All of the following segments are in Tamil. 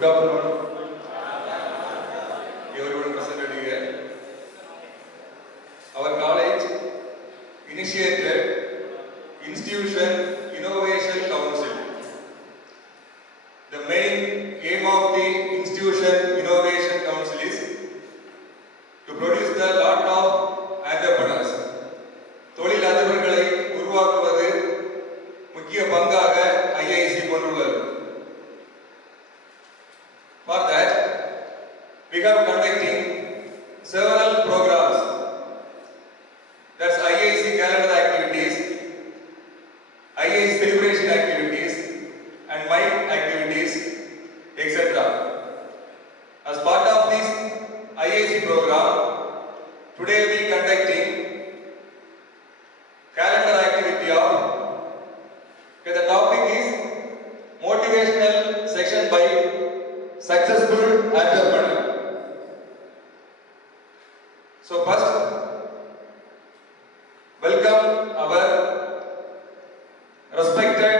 Good afternoon, everyone present here. Our college initiated Institution Innovation Council. The main aim of the Institution Innovation Council is to produce the lot of entrepreneurs. தொழில் அதிபர்களை உருவாக்குவது முக்கிய பங்காக IIC கொண்டுள்ளது. For that, we have conducting several programs. That's IIC calendar activities, IIC celebration activities, and MIC activities, etc. As part of this IIC program, today we conducting calendar activity of, the topic is motivational section by successful entrepreneur. So first, welcome our respected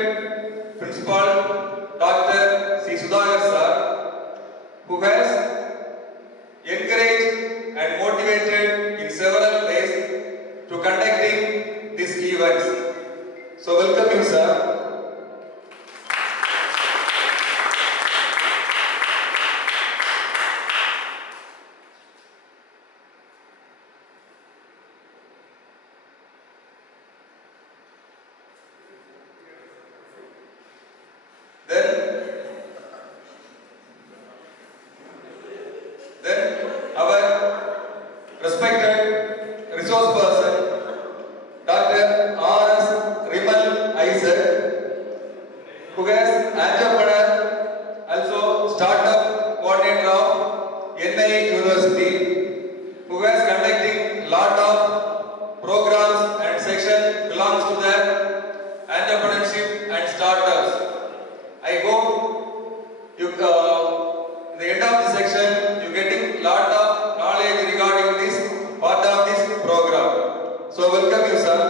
principal Dr. C. Sudhakar sir, who has encouraged and motivated in several ways to conducting these events. So welcome you sir. Then our respected resource person, Dr. R.S. Rimal Isaac, who has entrepreneur, also startup coordinator of NI University, who has conducting lot of programs and section belongs to the entrepreneurship and startups. I hope you in the end of the section you getting lot of knowledge regarding this part of this program. So welcome you sir.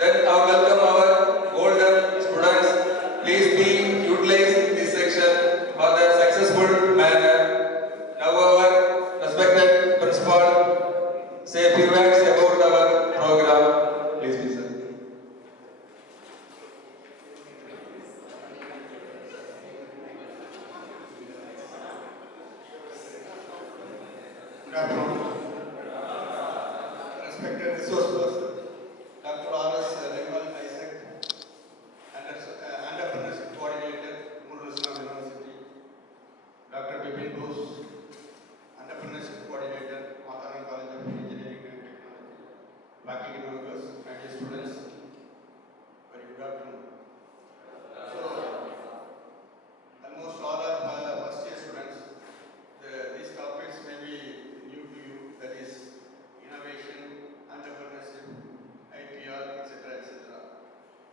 Then I welcome our golden students. Please be utilized this section for the successful manner. Now our respected principal say a few words about our program. Please be sir. Good afternoon. Respected resource person, Dr. R.S. Rimal Isaac, Entrepreneurship Coordinator, Muralslam University, Dr. Bipin Bose, Entrepreneurship Coordinator, Mataram College of Engineering and Technology, faculty members, and students, very good afternoon. So, almost all are first year students. These topics may be new to you, that is innovation, entrepreneurship, IPR, etc. etc.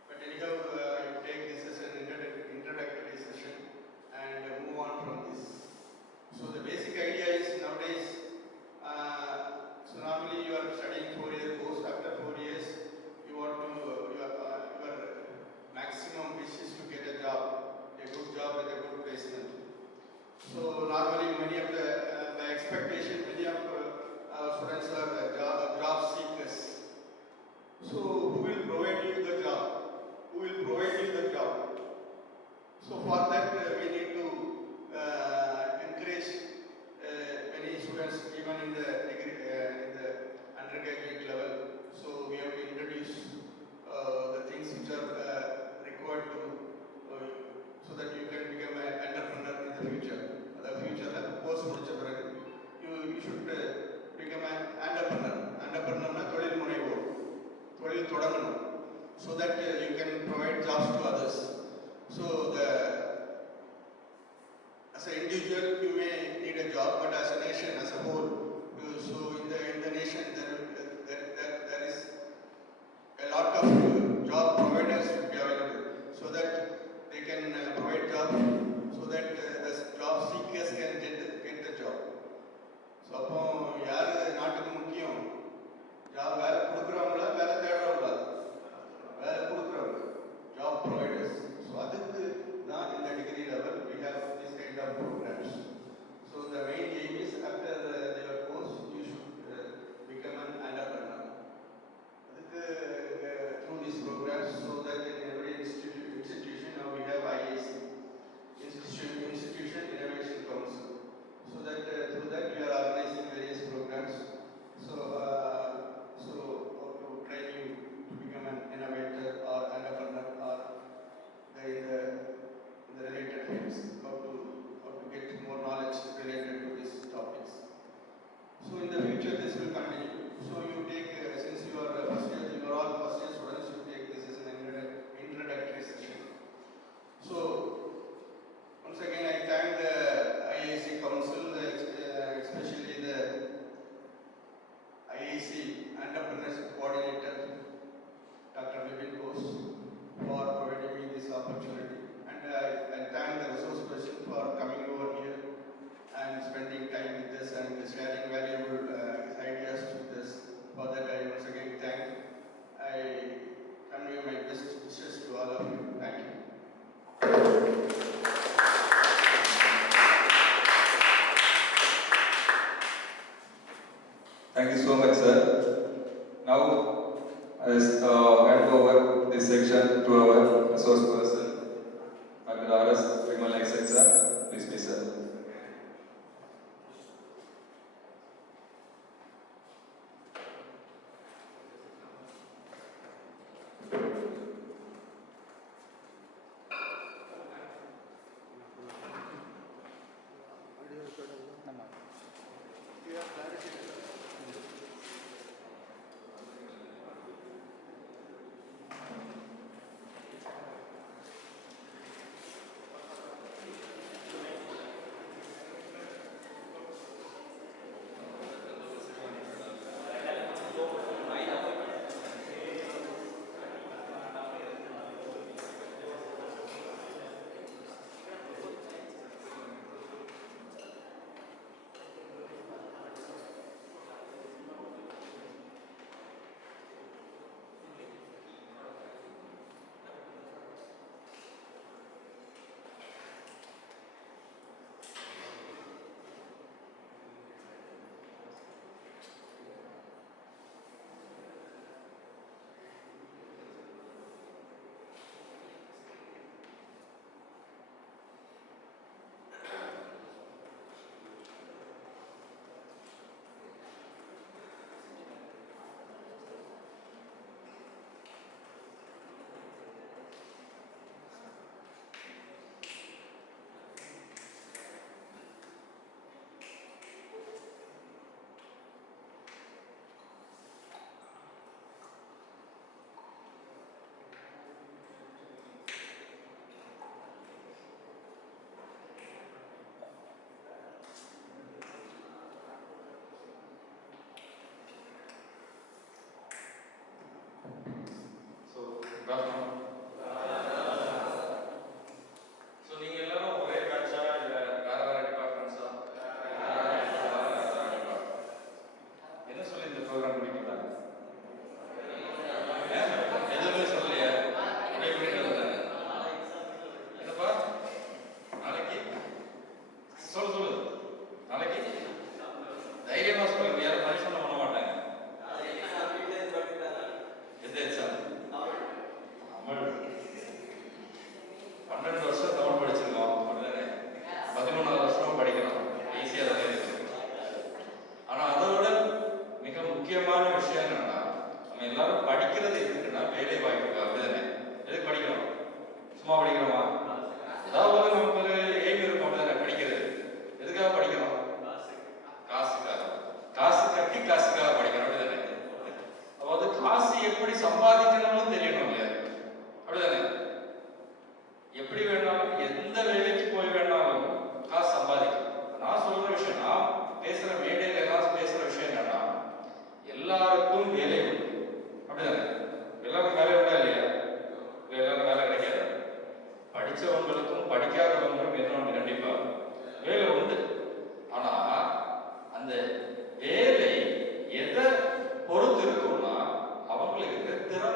But anyhow, you take this as an introductory session and move on from this. So the basic idea is nowadays, so normally you are studying 4 years course. After 4 years, you want to your maximum wish is to get a job, a good job with a good placement. So normally many of the expectation, many of students are job seekers. So who will provide you the job? Who will provide you the job? So for that we need to encourage many students even in the degree, in the undergraduate level. So we have to introduce the things which are required to so that you can become an entrepreneur in the future. The future course you should become an entrepreneur. Entrepreneur na tholil munaivor. தொழில் so much, sir. Now, I hand over this section to our resource person, Dr. R.S. Vimal Isaac, sir. Please be sir. அந்த வேலை எதை பொறுத்து இருக்கும்னா அவங்களுக்கு திறமை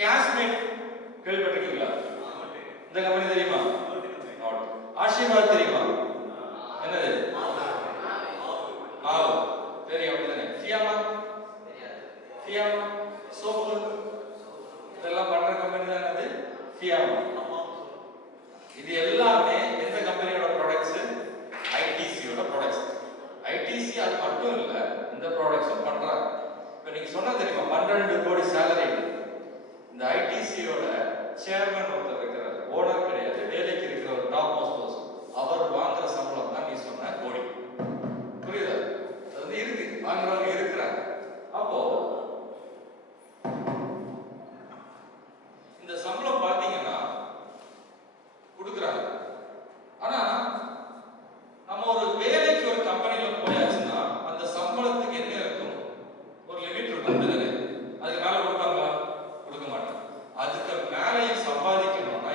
கிளாஸ்மேட் கேள்விப்பட்டிருக்கீங்களா? இந்த கம்பெனி தெரியுமா? ஆஷிர்வாத் தெரியுமா? என்னது? மாவு தெரியும் அப்படிதானே? ஃபியாமா ஃபியாமா சோப்பு இதெல்லாம் பண்ற கம்பெனி தான் என்னது? ஃபியாமா. இது எல்லாமே எந்த கம்பெனியோட ப்ராடக்ட்ஸ்? ஐடிசியோட ப்ராடக்ட்ஸ். ஐடிசி அது மட்டும் இல்ல, இந்த ப்ராடக்ட்ஸும் பண்றாங்க. இப்போ நீங்க சொன்னா தெரியுமா 12 கோடி சேலரி. இந்த ஐடிசியோட சேர்மன் ஒருத்தர் இருக்கிறார், ஓனர் கிடையாது, வேலைக்கு இருக்கிற ஒரு டாப் மோஸ்ட் பர்சன். அவர் வாங்குற சம்பளம் தான் நீ சொன்ன கோடி. புரியுதா? அது வந்து இருக்கு, வாங்குறவங்க இருக்கிறாங்க. அப்போ இந்த சம்பளம் பாத்தீங்கன்னா கொடுக்குறாங்க. ஆனா நம்ம ஒரு வேலைக்கு ஒரு கம்பெனில போயாச்சுன்னா அந்த சம்பளத்துக்கு என்ன இருக்கும்? ஒரு லிமிட் இருக்கும். அதுக்கு மேல கொடுப்பாங்களா? கொடுக்க மாட்டாங்க. அதுக்கு மேலேயும் சம்பாதிக்கணும்னா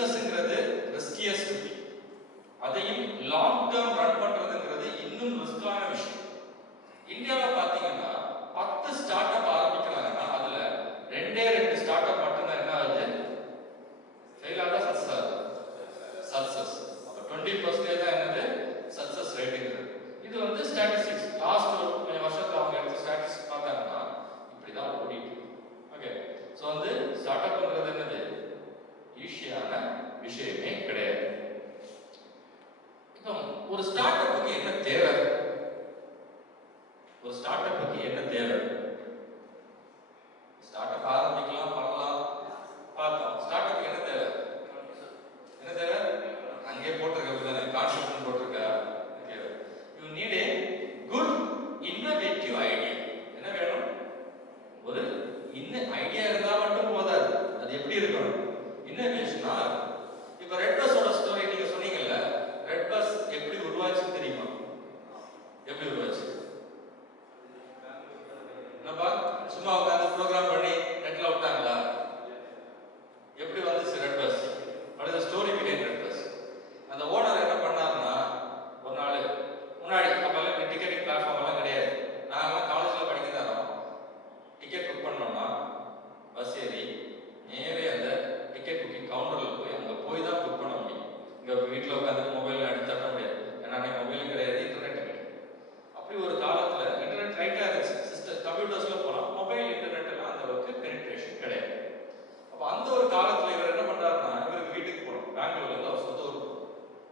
பிசினஸ்ங்கிறது ரிஸ்கியஸ்ட், அதையும் லாங் டேர்ம் ரன் பண்றதுங்கிறது இன்னும் ரிஸ்கான விஷயம். இந்தியாவில் பார்த்தீங்கன்னா 10 ஸ்டார்ட் அப் ஆரம்பிக்கிறாங்கன்னா அதுல 2 ஸ்டார்ட் அப் மட்டும்தான் என்ன ஆகுது, ஃபெயில் ஆகுதா சக்சஸ் ஆகுது, சக்சஸ். அப்ப 20% தான் என்னது சக்சஸ் ரேட்டுங்கிறது. இது வந்து ஸ்டாட்டிஸ்டிக்ஸ் லாஸ்ட் ஒரு வருஷத்துல அவங்க எடுத்த ஸ்டாட்டிஸ்டிக்ஸ் பார்த்தாங்கன்னா இப்படிதான் ஓடிட்டு. ஓகே, ஸோ வந்து ஸ்டார்ட் அப்ங்கிறது என்னது ஈஸியான விஷயமே கிடையாது. இப்போ ஒரு ஸ்டார்ட் அப்புக்கு என்ன தேவை, ஒரு ஸ்டார்ட் அப்புக்கு என்ன தேவை? ஸ்டார்ட் அப் ஆரம்பிக்கலாம் பண்ணலாம் பார்த்தோம். ஸ்டார்ட் அப்புக்கு என்ன தேவை, என்ன தேவை? அங்கே போட்டிருக்க கான்செப்ட் போட்டிருக்க. You need A good innovative idea. என்ன வேணும்? ஒரு ஐடியா இருந்தா மட்டும் போதாது, அது எப்படி இருக்கணும், இன்னோவேஷனா. இப்போ ரெட் பஸ்ஸோட ஸ்டோரி நீங்க சொன்னீங்கல்ல, ரெட் பஸ் எப்படி உருவாச்சுன்னு தெரியுமா? எப்படி உருவாச்சு? என்னப்பா சும்மா உட்காந்து ப்ரோக்ராம் பண்ணி நெட்ல விட்டாங்களா? எப்படி வந்துச்சு red bus? What is the story behind red bus? அந்த ஓனர் என்ன பண்ணாருன்னா, ஒரு நாள் முன்னாடி அப்பெல்லாம் டிக்கெட்டிங் பிளாட்ஃபார்ம் எல்லாம் கிடையாது. நாங்கெல்லாம் காலேஜ்ல படிக்கிறோம். டிக்கெட் புக் பண்ணோம்னா பஸ் ஏறி நேரே அந்த டிக்கெட் புக்கிங் கவுண்டர்ல போய் அங்க போய் தான் புக் பண்ண முடியும். இங்க வீட்டில் உட்காந்து மொபைல் எடுத்து தட்ட முடியாது. ஏன்னா மொபைலும் கிடையாது, இன்டர்நெட் கிடையாது. அப்படி ஒரு காலத்துல இன்டர்நெட் ரைட்டா இருந்துச்சு. சிஸ்டம் கம்ப்யூட்டர்ஸ்ல போலாம், மொபைல் இன்டர்நெட் எல்லாம் அந்த அளவுக்கு பெனிட்ரேஷன் கிடையாது. அப்ப அந்த ஒரு காலத்துல இவர் என்ன பண்றாருன்னா, இவருக்கு வீட்டுக்கு போகணும், பெங்களூர்ல இருந்து அவர் சொந்த ஊருக்கு.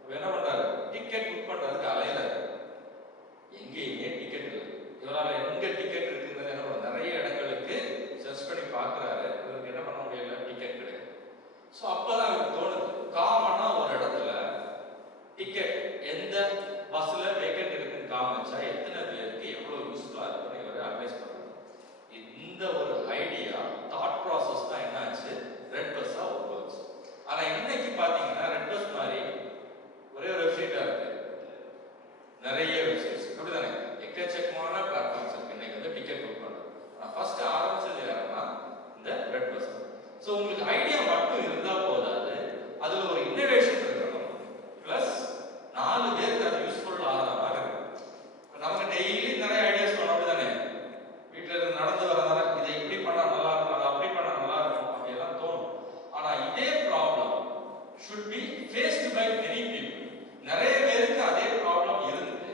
இவர் என்ன பண்றாரு, டிக்கெட் புக் பண்றதுக்கு அலையிறாரு. எங்கேயுமே டிக்கெட் இல்லை. இவரால் எங்க டிக்கெட் இருக்குங்கிறது என்ன பண்ண, நிறைய இடங்களுக்கு சர்ச் பண்ணி பார்க்குறாரு. இவருக்கு என்ன பண்ண முடியல, டிக்கெட் கிடையாது. ஸோ அப்பதான் இவருக்கு தோணுது, காமனா ஒரு இடத்துல டிக்கெட் எந்த பஸ்ல வேக்கெண்ட் இருக்குன்னு காமிச்சா எத்தனை பேருக்கு எவ்வளவு யூஸ்ஃபுல்லா இருக்குன்னு இவர் அட்வைஸ் பண்றாரு. இந்த ஒரு ஐடியா தாட் ப்ராசஸ் தான் என்னாச்சு, ரெட் பஸ்ஸா உருவாச்சு. ஆனா இன்னைக்கு பாத்தீங்கன்னா ரெட் பஸ் மாதிரி ஒரே ஒரு வெப்சைட்டா இருக்கு, நிறைய வெப்சைட்ஸ் அப்படிதானே, எக்கச்சக்கமான பிளாட்ஃபார்ம்ஸ் இருக்கு இன்னைக்கு வந்து டிக்கெட் புக் பண்றது. ஆனா ஃபர்ஸ்ட் ஆரம்பிச்சது யாருன்னா இந்த ரெட் பஸ். ஸோ உங்களுக்கு ஐடியா மட்டும் இருந்தா போதாது, அதுல ஒரு இன்னோவேஷன் இருக்கணும், பிளஸ் 4 பேருக்கு அது யூஸ்ஃபுல் ஆகிற மாதிரி இருக்கும். நமக்கு டெய்லி நிறைய ஐடியாஸ் தோணும் அப்படிதானே, வீட்டில் இருந்து நடந்து வரதால இதை இப்படி பண்ணா நல்லா இருக்கும், அதை அப்படி பண்ணா நல்லா இருக்கும் அப்படியெல்லாம் தோணும். ஆனா இதே problem should be faced by many people. நிறைய பேருக்கு அதே ப்ராப்ளம் இருந்து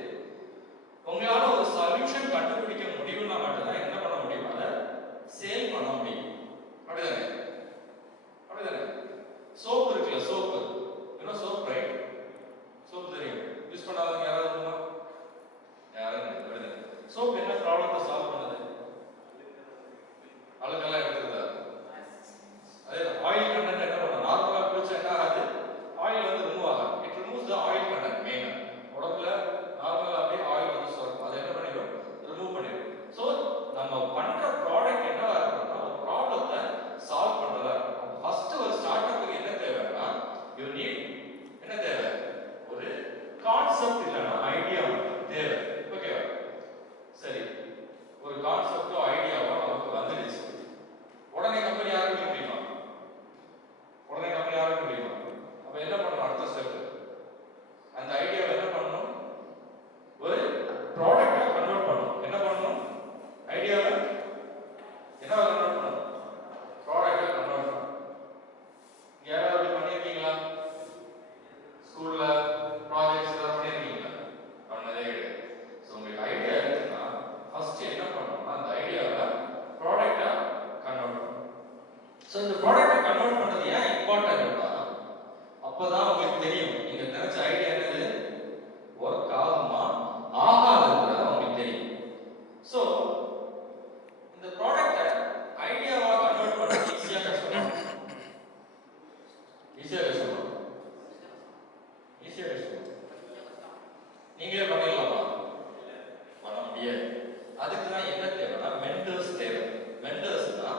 உங்களால ஒரு சொல்யூஷன் கண்டுபிடிக்க முடியும்னா மட்டும்தான் என்ன பண்ண முடியும், அதை சேல் பண்ண முடியும். அப்படிதானே, அப்படிதானே. சோப்பு இருக்குல்ல, சோப்பு, இன்னும் சோப் ரைட், சோப் தெரியும், யூஸ் பண்ணாதவங்க யாராவது இருக்குமா? யாரும் இல்லை. சோப் என்ன ப்ராப்ளத்தை சால்வ் பண்ணுது? அழுக்கெல்லாம் எடுத்துருதா? அதே ஆயில் கண்டென்ட் என்ன பண்ணும், நார்மலா குளிச்சா என்ன ஆகாது, ஆயில் வந்து ரிமூவ் ஆகும். It removes the oil content. மெயினா உடம்புல நார்மலா அப்படியே ஆயில் வந்து சுரக்கும், அதை என்ன பண்ணிடும், ரிமூவ் பண்ணிடும். ஸோ நம்ம பண்ற ப்ராடக்ட் என்னவா இருக்கணும்னா ஒரு ப்ராப்ளத்தை சால்வ் பண்றதா இருக்கும். ஃபர்ஸ்ட் ஒரு ஸ்டார்ட் அப்புக்கு என்ன தேவைன்னா, யூ நீட் என்ன தேவை, ஒரு கான்செப்ட் இல்லைன்னா ஐடியா தேவை. ஓகேவா? சரி, ஒரு கான்செப்டோ ஐடியாவோ நமக்கு வந்துடுச்சு, உடனே கம்பெனி ஆரம்பிக்க முடியுமா? உடனே கம்பெனி ஆரம்பிக்க முடியுமா? அப்ப என்ன பண்ணணும், அடுத்த ஸ்டெப் அந்த ஐடியாவை என்ன பண்ணணும், ஒரு ப்ராடக்டா கன்வெர்ட் பண்ணணும். என்ன பண்ணணும், ஐடியாவை என்ன கன்வெர்ட் பண்ணணும், ப்ராடக்டா கன்வெர்ட் பண்ணணும். யாராவது அப்படி பண்ணிருக்கீங்களா? ஸ்கூல்ல ப்ராஜெக்ட்ஸ் எல்லாம் பண்ணிருக்கீங்களா? பண்ணதே கிடையாது. ஸோ உங்களுக்கு ஐடியா இருக்குன்னா ஃபர்ஸ்ட் என்ன பண்ணணும்னா அந்த ஐடியாவை ப்ராடக்டா கன்வெர்ட் பண்ணணும். ஸோ இந்த ப்ராடக்டை கன்வெர்ட் பண்றது ஏன் இம்பார்ட்டன்ட்னா, அப்பதான் உங்களுக்கு தெரியும் நீங்க நினைச்ச ஐடியா என்னது ஒர்க் ஆகுமா ஆகாதுன்றது உங்களுக்கு தெரியும். ஸோ இந்த ப்ராடக்டை ஐடியாவா கன்வெர்ட் பண்ண ஈஸியா கஷ்டமா? ஈஸியா கஷ்டமா? ஈஸியா கஷ்டமா? நீங்களே பண்ணிடலாமா? பண்ண முடியாது. அதுக்கு தான் என்ன தேவைன்னா மென்டர்ஸ் தேவை. மென்டர்ஸ்னா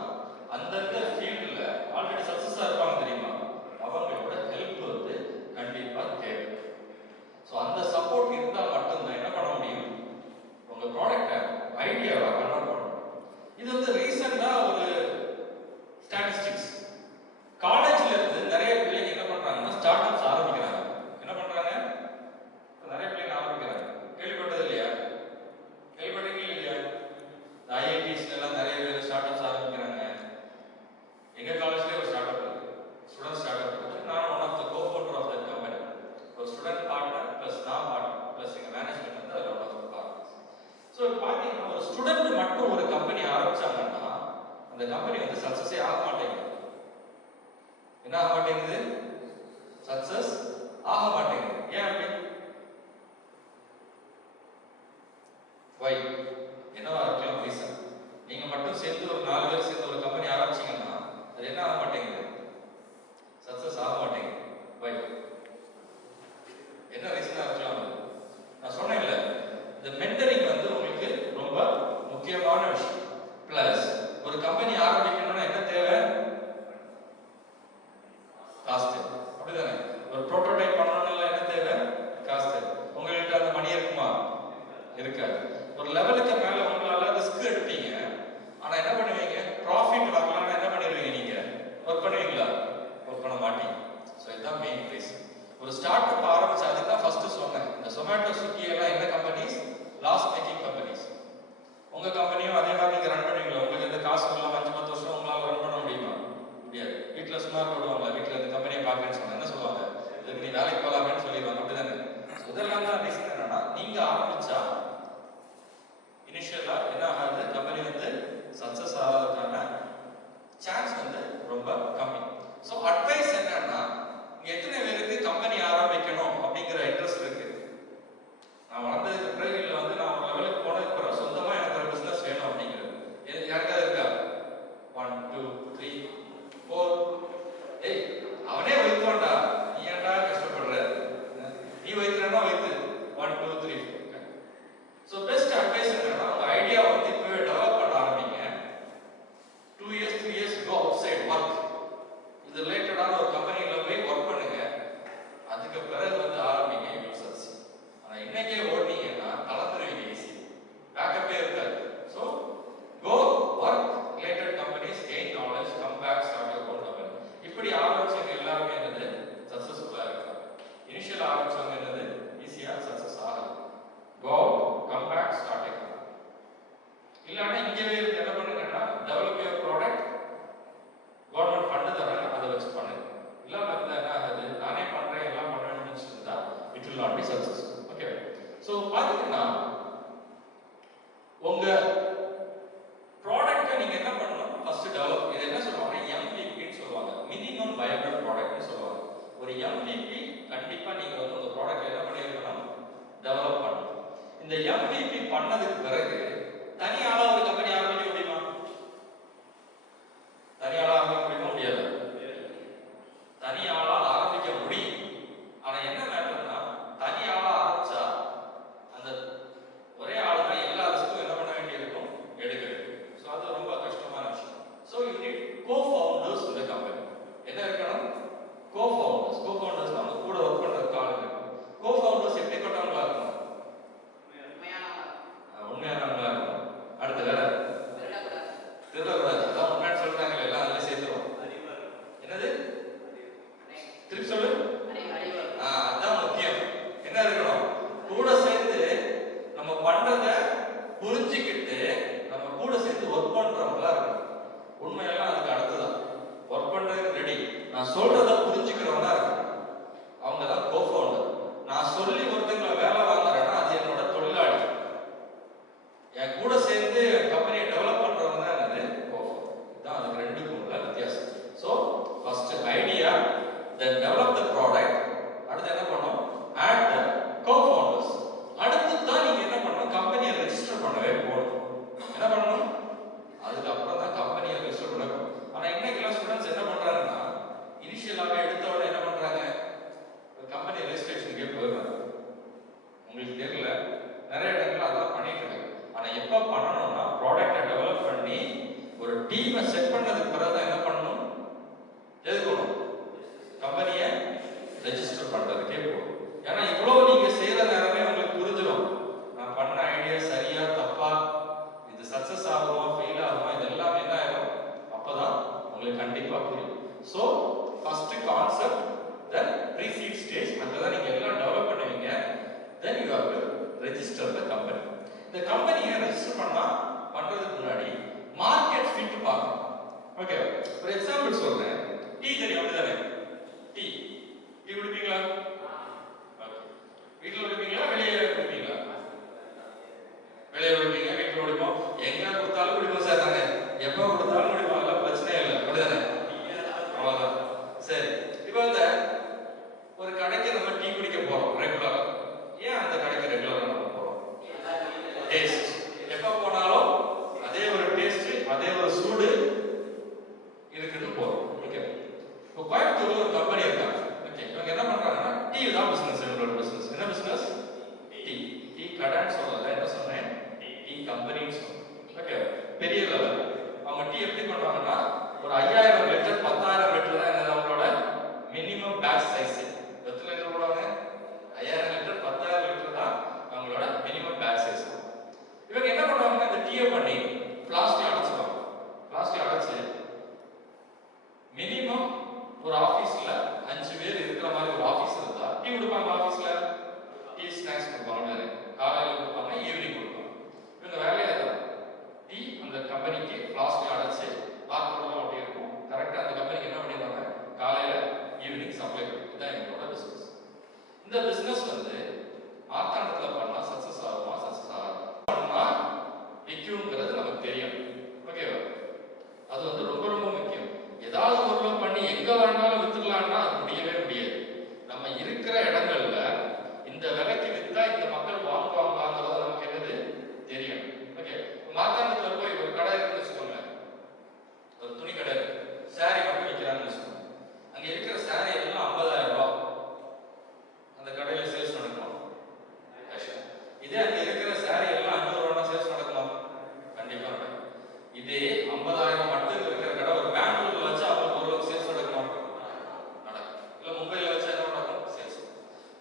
அந்தந்த ஃபீல்டில் ஆல்ரெடி சக்ஸஸாக இருப்பாங்க தெரியுமா, அவங்களோட ஹெல்ப் வந்து கண்டிப்பா தேவை. ஸோ அந்த சப்போர்ட் இருந்தால் மட்டும்தான் என்ன பண்ண முடியும், உங்க ப்ராடக்டை ஐடியாவா கன்வெர்ட் பண்ணணும். இது வந்து ரீசெண்டா ஒரு ஸ்டாட்டிஸ்டிக்ஸ், காலேஜ்ல இருந்து நிறைய பிள்ளைங்க என்ன பண்றாங்க, அப்படிதானே? ஒரு புரோட்டோடைப் பண்ணணும்னா என்ன தேவை? காசு தேவை. உங்ககிட்ட அந்த மணி இருக்குமா? இருக்காது. ஒரு லெவலுக்கு மேல உங்களால ரிஸ்க் எடுப்பீங்க. ஆனா என்ன பண்ணுவீங்க? ப்ராஃபிட் வரலன்னா என்ன பண்ணிடுவீங்க? நீங்க ஒர்க் பண்ணுவீங்களா? ஒர்க் பண்ண மாட்டீங்க. ஸோ இதுதான் மெயின் ரீசன். ஒரு ஸ்டார்ட் அப் ஆரம்பிச்சு அதுக்கு தான் ஃபர்ஸ்ட் சொன்னேன். இந்த சொமேட்டோ, ஸ்விக்கி எல்லாம் என்ன கம்பெனிஸ்? Loss making companies. உங்க கம்பெனியும் அதே மாதிரி நீங்க ரன் பண்ணுவீங்களா? உங்களுக்கு இந்த காசு எல்லாம் 5-10 வருஷம் உங்களால ரன் பண்ண முடியுமா? முடியாது. வீட்டுல சும்மா போடுவாங்க. வீட்டுல இந்த கம்பெனியை பார்க்கறேன்னு சொன்னா என்ன சொல்லுவாங்க? இதுக்கு நீ வேலைக்கு போகலாமேன்னு சொல்லிடுவாங்க. அப்படிதானே? இதெல்லாம் தான் ரீசன். என்னன்னா நீங்க ஆரம்பிச்சா இனிஷியலா என்ன ஆகுது? கம்பெனி வந்து சக்சஸ் ஆகிறதுக்கான சான்ஸ் வந்து ரொம்ப கம்மி. ஸோ அட்வைஸ் என்னன்னா, எத்தனை பேருக்கு கம்பெனி ஆரம்பிக்கணும் அப்படிங்கிற இன்ட்ரெஸ்ட் இருக்கு? நான் வளர்ந்ததுக்கு பிறகு இல்லை வந்து நான் ஒரு லெவலுக்கு போனதுக்கு பிறகு சொந்தமா எனக்கு ஒரு பிசினஸ் வேணும் அப்படிங்கிறது யாருக்காவது இருக்கா? 1 2 3 4. ஏய் அவனே வைத்தோண்டா, நீ ஏன்டா கஷ்டப்படுற? நீ வைக்கிறனா வைத்து 1 2 3 4. ஸோ பெஸ்ட் அட்வைஸ் என்னன்னா, உங்க ஐடியா வந்து இப்பவே டெவலப் பண்ண ஆரம்பிங்க. 2 years 3 years go outside work. இது ரிலேட்டடான ஒரு கம்பெனில போய் ஒர்க் பண்ணுங்க. அதுக்கு பிறகு வந்து ஆரம்பிங்க யூசர்ஸ். ஆனா இன்னைக்கே ஓடுனீங்கன்னா கலந்துருவீங்க ஈஸி. பேக்கப்பே இருக்காது. So go work related companies, gain knowledge, come back, start your own company. இப்படி ஆரம்பிச்சவங்க எல்லாருமே என்னது சக்சஸ்ஃபுல்லா இருக்காங்க. இனிஷியல் ஆரம்பிச்சவங்க என்னது ஈஸியா சக்சஸ் ஆகலாம். Go come back, start your. இல்லைன்னா இங்கேயே இருந்து என்ன பண்ணுங்கன்னா, develop your product. Government fund தராங்க, அதை வச்சு பண்ணுங்க. இல்லாம இருந்தா என்ன ஆகுது? நானே பண்றேன் எல்லாம் பண்ணணும்னு நினைச்சிருந்தா it will not be successful. Okay. So பாத்தீங்கன்னா உங்க ப்ராடக்ட்டை நீங்க என்ன பண்ணணும்? First develop. இது என்ன சொல்லுவாங்க? எம்விபின்னு சொல்லுவாங்க. மினிமம் வயபிள் ப்ராடக்ட்னு சொல்லுவாங்க. ஒரு எம்விபி கண்டிப்பா நீங்க வந்து உங்க ப்ராடக்ட் என்ன பண்ணிருக்கணும்? டெவலப் பண்ணணும். இந்த எம்விபி பண்ணதுக்கு பிறகு தனியால ஒரு கம்பெனி ஆரம்பிக்க முடியுமா? தனியால ஆரம்பிக்க முடியுமா? முடியாது. தனியால ஆரம்பிக்க முடியும். ஆனா என்ன மேட்டர்னா, தனியால ஆரம்பிச்சா அந்த ஒரே ஆளு தான் எல்லா ரிஸ்க்கும் என்ன பண்ண வேண்டியிருக்கும்? எடுக்கணும். ஸோ அது ரொம்ப கஷ்டமான விஷயம். ஸோ யூ நீட் கோ-ஃபவுண்டர்ஸ் இந்த கம்பெனி. என்ன இருக்கணும்? கோ-ஃபவுண்டர்ஸ். கோ-ஃபவுண்டர்ஸ் அவங்க கூட ஒர்க் பண்றதுக்கு ஆள் இருக்கணும். கோ-ஃபவுண்டர்ஸ் எப்படிப்பட்டவங்களா இருக்கணும்? உண்மையானவங்களா இருக்கணும். அடுத்த வேற திருடக்கூடாது. அதான் உண்மைன்னு சொல்றாங்க, எல்லாம் அதுல சேர்த்துரும். என்னது? திருப்பி சொல்லு. அதான் முக்கியம். என்ன இருக்கணும்? கூட சேர்ந்து நம்ம பண்றத புரிஞ்சுக்கிட்டு நம்ம கூட சேர்ந்து ஒர்க் பண்றவங்களா இருக்கணும். உண்மையெல்லாம் அதுக்கு அடுத்துதான். ஒர்க் பண்றதுக்கு ரெடி. நான் சொல்றத புரிஞ்சுக்கிறவங்களா இருக்கணும். அவங்க தான் கோ-ஃபவுண்டர். நான் சொல்லி ஒருத்தங்களை வேலை வாங்குறேன்னா அது என்னோட தொழிலாளி. என் கூட சேர்ந்து கம்பெனியை டெவலப் பண்றவங்க தான் என்னது? கோ-ஃபவுண்டர். இதுதான் அதுக்கு ரெண்டுக்கும் உள்ள வித்தியாசம். So first idea, then develop the product. அடுத்து என்ன பண்ணணும்? Add the co-founders. அடுத்து தான் நீங்க என்ன பண்ணணும்? கம்பெனியை ரெஜிஸ்டர் பண்ணவே போகணும். என்ன பண்ணணும்? அதுக்கப்புறம் தான் கம்பெனியை ரெஜிஸ்டர் பண்ணணும். ஆனா இன்னைக்கெல்லாம் ஸ்டூடெண்ட்ஸ் என்ன பண்றாங்கன்னா, இனிஷியலாவே எடுத்த உடனே என்ன பண்றாங்க? கம்பெனி ரெஜிஸ்ட்ரேஷனுக்கே போயிடுறாங்க. உங்களுக்கு தெரியல, நிறைய இடங்கள் அதான் பண்ணிட்டு இருக்காங்க. ஆனா எப்ப பண்ணணும்னா, ப்ராடக்ட்டை டெவலப் பண்ணி ஒரு டீமை செட் பண்ணதுக்கு பிறகு தான் என்ன பண்ணணும்? எதுக்கணும்? கம்பெனியை ரெஜிஸ்டர் பண்றதுக்கே போகும். ஏன்னா இவ்வளவு நீங்க செய்யற நேரமே உங்களுக்கு புரிஞ்சிடும். நான் பண்ண ஐடியா சரியா தப்பா, இது சக்சஸ் ஆகுமா ஃபெயில் ஆகுமா, இது எல்லாமே என்ன ஆகும்? அப்பதான் உங்களுக்கு கண்டிப்பா புரியும். ஸோ ஃபர்ஸ்ட் கான்செப்ட், தென் ப்ரீ-சீட் ஸ்டேஜ், அங்கதான் நீங்க எல்லாம் டெவலப் பண்ணுவீங்க. Then you have to register the company. இந்த கம்பெனியை ரெஜிஸ்டர் பண்றதுக்கு முன்னாடி மார்க்கெட் ஃபிட் பார்க்கணும். ஓகே, ஒரு எக்ஸாம்பிள் சொல்றேன். டீ தெரியும் அப்படிதானே? டீ குடிப்பீங்களா? ஓகே. வீட்டில் குடிப்பீங்களா வெளியே குடிப்பீங்களா? வெளியே குடிப்பீங்க, வீட்டில் குடிப்போம். எங்க கொடுத்தாலும் குடிப்போம் சார். நாங்க எப்போ கொடுத்தாலும் குடிப்போம். அதெல்லாம் பிரச்சனையே இல்லை. அப்படிதானே? அவ்வளோதான். சரி, இப்போ இந்த ஒரு கடைக்கு நம்ம டீ குடிக்க போறோம் ரெகுலரா. ஏன் அந்த கடைக்கு ரெகுலரா நம்ம போறோம்? டேஸ்ட். எப்ப போனாலும் அதே ஒரு டேஸ்ட், அதே ஒரு சூடு இருக்குன்னு போறோம். ஓகே. இப்போ கோயம்புத்தூர்ல ஒரு கம்பெனி இருக்காங்க. ஓகே, இவங்க என்ன பண்றாங்கன்னா டீ தான் பிசினஸ். இவங்களோட பிசினஸ் என்ன பிசினஸ்? டீ. டீ கடைன்னு சொல்லல, என்ன சொன்னேன்? டீ கம்பெனின்னு சொன்னேன். ஓகே, பெரிய லெவல். அவங்க டீ எப்படி பண்றாங்கன்னா, ஒரு 5000 லிட்டர் 10,000 லிட்டர் தான் அவங்களோட மினிமம் பேட்ச் சைஸ். எத்தனை லிட்டர் போடுவாங்க? 5000 லிட்டர் 10000 லிட்டர் தான் அவங்களோட மினிமம் பேட்ச் சைஸ். இவங்க என்ன பண்ணுவாங்கன்னா இந்த டீயை பண்ணி பிளாஸ்டிக் அடைச்சிடுவாங்க. பிளாஸ்டிக் அடைச்சு மினிமம் ஒரு ஆபீஸ்ல 5 பேர் இருக்கிற மாதிரி ஒரு ஆபீஸ் இருந்தா டீ கொடுப்பாங்க. ஆபீஸ்ல டீ ஸ்நாக்ஸ் கொடுப்பாங்க, காலையில் கொடுப்பாங்க, ஈவினிங் கொடுப்பாங்க. இவங்க வேலையை தான் டீ அந்த கம்பெனிக்கு பிளாஸ்டிக் அடைச்சு பார்க்கலாம் அப்படி இருக்கும். கரெக்டாக அந்த கம்பெனிக்கு என்ன பண்ணிடுவாங்க, காலையில் ஈவினிங் சப்ளை பண்ணும். இதுதான் எங்களோட பிஸ்னஸ். இந்த பிஸ்னஸ் வந்து மார்த்தாண்டத்தில் பண்ணால் சக்ஸஸ் ஆகுமா, சக்ஸஸ் ஆகும் பண்ணால் விற்குங்கிறது நமக்கு தெரியும். ஓகேவா? அது வந்து ரொம்ப ரொம்ப முக்கியம். ஏதாவது பொருளை பண்ணி எங்கே வேணாலும் விற்றுக்கலான்னா அது முடியவே முடியாது. நம்ம இருக்கிற இடங்கள்ல இந்த விலைக்கு விற்றா இந்த மக்கள் வாங்குவாங்களாங்கிறது நமக்கு என்னது தெரியும். ஓகே, மார்த்தாண்டத்தில் போய் ஒரு கடை இருக்குன்னு வச்சுக்கோங்க, ஒரு துணி கடை இருக்கு, சாரி மட்டும் விற்கிறாங்கன்னு வச்சுக்கோங்க. அங்கே இருக்கிற சாரி எல்லாம் 50000 ரூபாய் அந்த கடையில் சேல்ஸ் நடக்கும். இதே அங்கே இருக்கிற சாரி எல்லாம் 500 ரூபா சேல்ஸ் நடக்குமா? கண்டிப்பாக நடக்கும். இதே 50000 மட்டும் இருக்கிற கடை ஒரு பெங்களூர்ல வச்சு அவங்க ஒரு சேல்ஸ் நடக்குமா? நடக்கும். இல்லை மும்பையில் வச்சு என்ன நடக்கும்? சேல்ஸ்.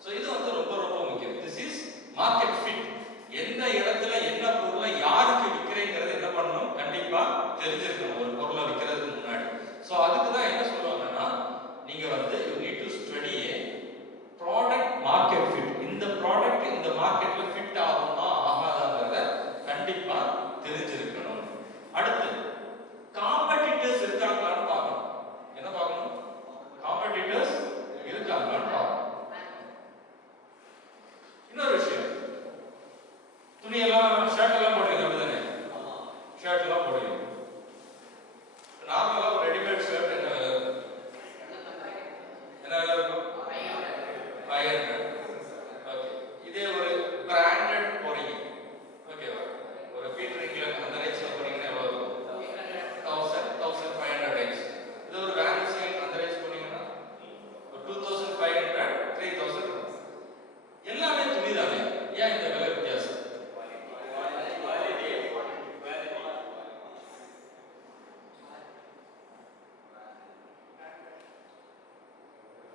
ஸோ இது வந்து ரொம்ப ரொம்ப முக்கியம். This is market fit. எந்த இடத்துல என்ன பொருளை யாருக்கு விற்கிறேங்கிறது என்ன பண்ணணும், கண்டிப்பா தெரிஞ்சிருக்கணும் ஒரு பொருளை விற்கிறதுக்கு முன்னாடி. ஸோ அதுக்கு தான் என்ன சொல்லுவாங்கன்னா, நீங்க வந்து you need to study A product market fit. இந்த ப்ராடக்ட் இந்த மார்க்கெட்ல ஃபிட் ஆகுமா ஆகாதாங்கிறத கண்டிப்பா தெரிஞ்சிருக்கணும். அடுத்து காம்படிட்டர்ஸ் இருக்காங்களான்னு பார்க்கணும். என்ன பார்க்கணும்? காம்படிட்டர்ஸ் இருக்காங்களான்னு பார்க்கணும். இன்னொரு விஷயம், துணியெல்லாம் ஷர்ட் எல்லாம் போடுவீங்க அப்படிதானே? ஷர்ட் எல்லாம் போடுவீங்க. நார்மலா ஒரு ரெடிமேட் ஷர்ட் என்ன விலை இருக்கும்? என்ன விலை இருக்கும்? 500. ஓகே, இதே ஒரு பிராண்டட் போறீங்க, ஓகேவா, ஒரு பீட்டர் இங்கிலாந்து அந்த ரேஞ்ச்ல போறீங்கன்னா எவ்வளவு இருக்கும்? 1000, 1500 ரேஞ்ச். இது ஒரு வேன் சேல் அந்த ரேஞ்ச் போனீங்கன்னா ஒரு 2500, 3000. எல்லாமே துணி தானே, ஏன் இந்த விலை வித்தியாசம்?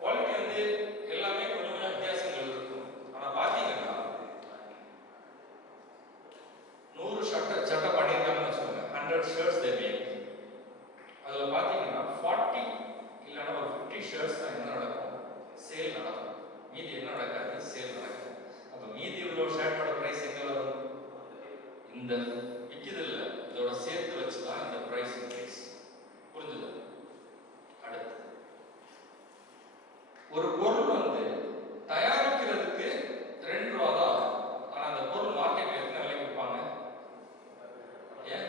குவாலிட்டி வந்து எல்லாமே கொஞ்சம் கொஞ்சம் வித்தியாசங்கள் இருக்கும். ஆனா பாத்தீங்கன்னா 100 சட்டை பண்ணிருக்காங்கன்னு வச்சுக்கோங்க, 100 ஷர்ட்ஸ் they make. அதுல பாத்தீங்கன்னா 40 இல்லைன்னா ஒரு 50 ஷர்ட்ஸ் தான் என்ன நடக்கும், சேல் நடக்கும். மீதி என்ன நடக்காது, சேல் நடக்கும். அப்ப மீதி உள்ள ஷர்ட்டோட பிரைஸ் எங்க வரும்? இந்த விற்கிது இல்லை, இதோட சேர்த்து வச்சு தான் இந்த பிரைஸ் இன்க்ரீஸ். புரிஞ்சுது? அடுத்து ஒரு பொருள் வந்து தயாரிக்கிறதுக்கு 2 ரூபா தான் ஆகும். ஆனா அந்த பொருள் மார்க்கெட்ல எத்தனை விலைக்கு விற்பாங்க? ஏன்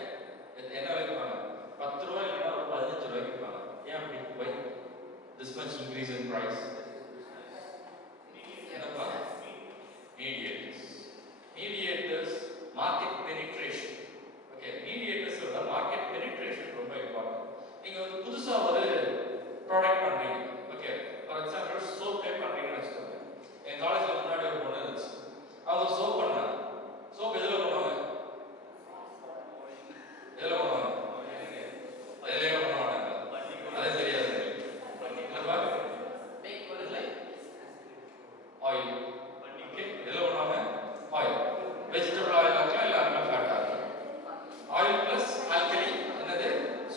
என்ன விலைக்கு விற்பாங்க? 10 ரூபாய் இல்லைன்னா ஒரு 15 ரூபாய்க்கு விற்பாங்க. ஏன் அப்படி? Why this much increase in price? என்னப்பா? Mediators market penetration. ஓகே, மீடியேட்டர்ஸோட மார்க்கெட் பெனிட்ரேஷன் ரொம்ப இம்பார்ட்டன்ட். நீங்க வந்து புதுசா ஒரு ப்ராடக்ட் பண்றீங்க, ஓகே, ஃபார் எக்ஸாம்பிள் சோப் பண்றீங்கன்னு வச்சுக்கோங்க. என் காலேஜ்ல முன்னாடி ஒரு பொண்ணு இருந்துச்சு, அவங்க சோப் பண்ணாங்க. சோப் எதுல பண்ணுவாங்க? எதுல பண்ணுவாங்க? எதுலயே பண்ண மாட்டாங்க. அதே தெரியாது என்னப்பா? ஆயில். ஓகே, எதுல பண்ணுவாங்க? ஆயில். வெஜிடபிள் ஆயில் ஆக்கலாம், இல்லை அனிமல் ஃபேட் ஆக்கலாம். ஆயில் பிளஸ் ஆல்கலி என்னது?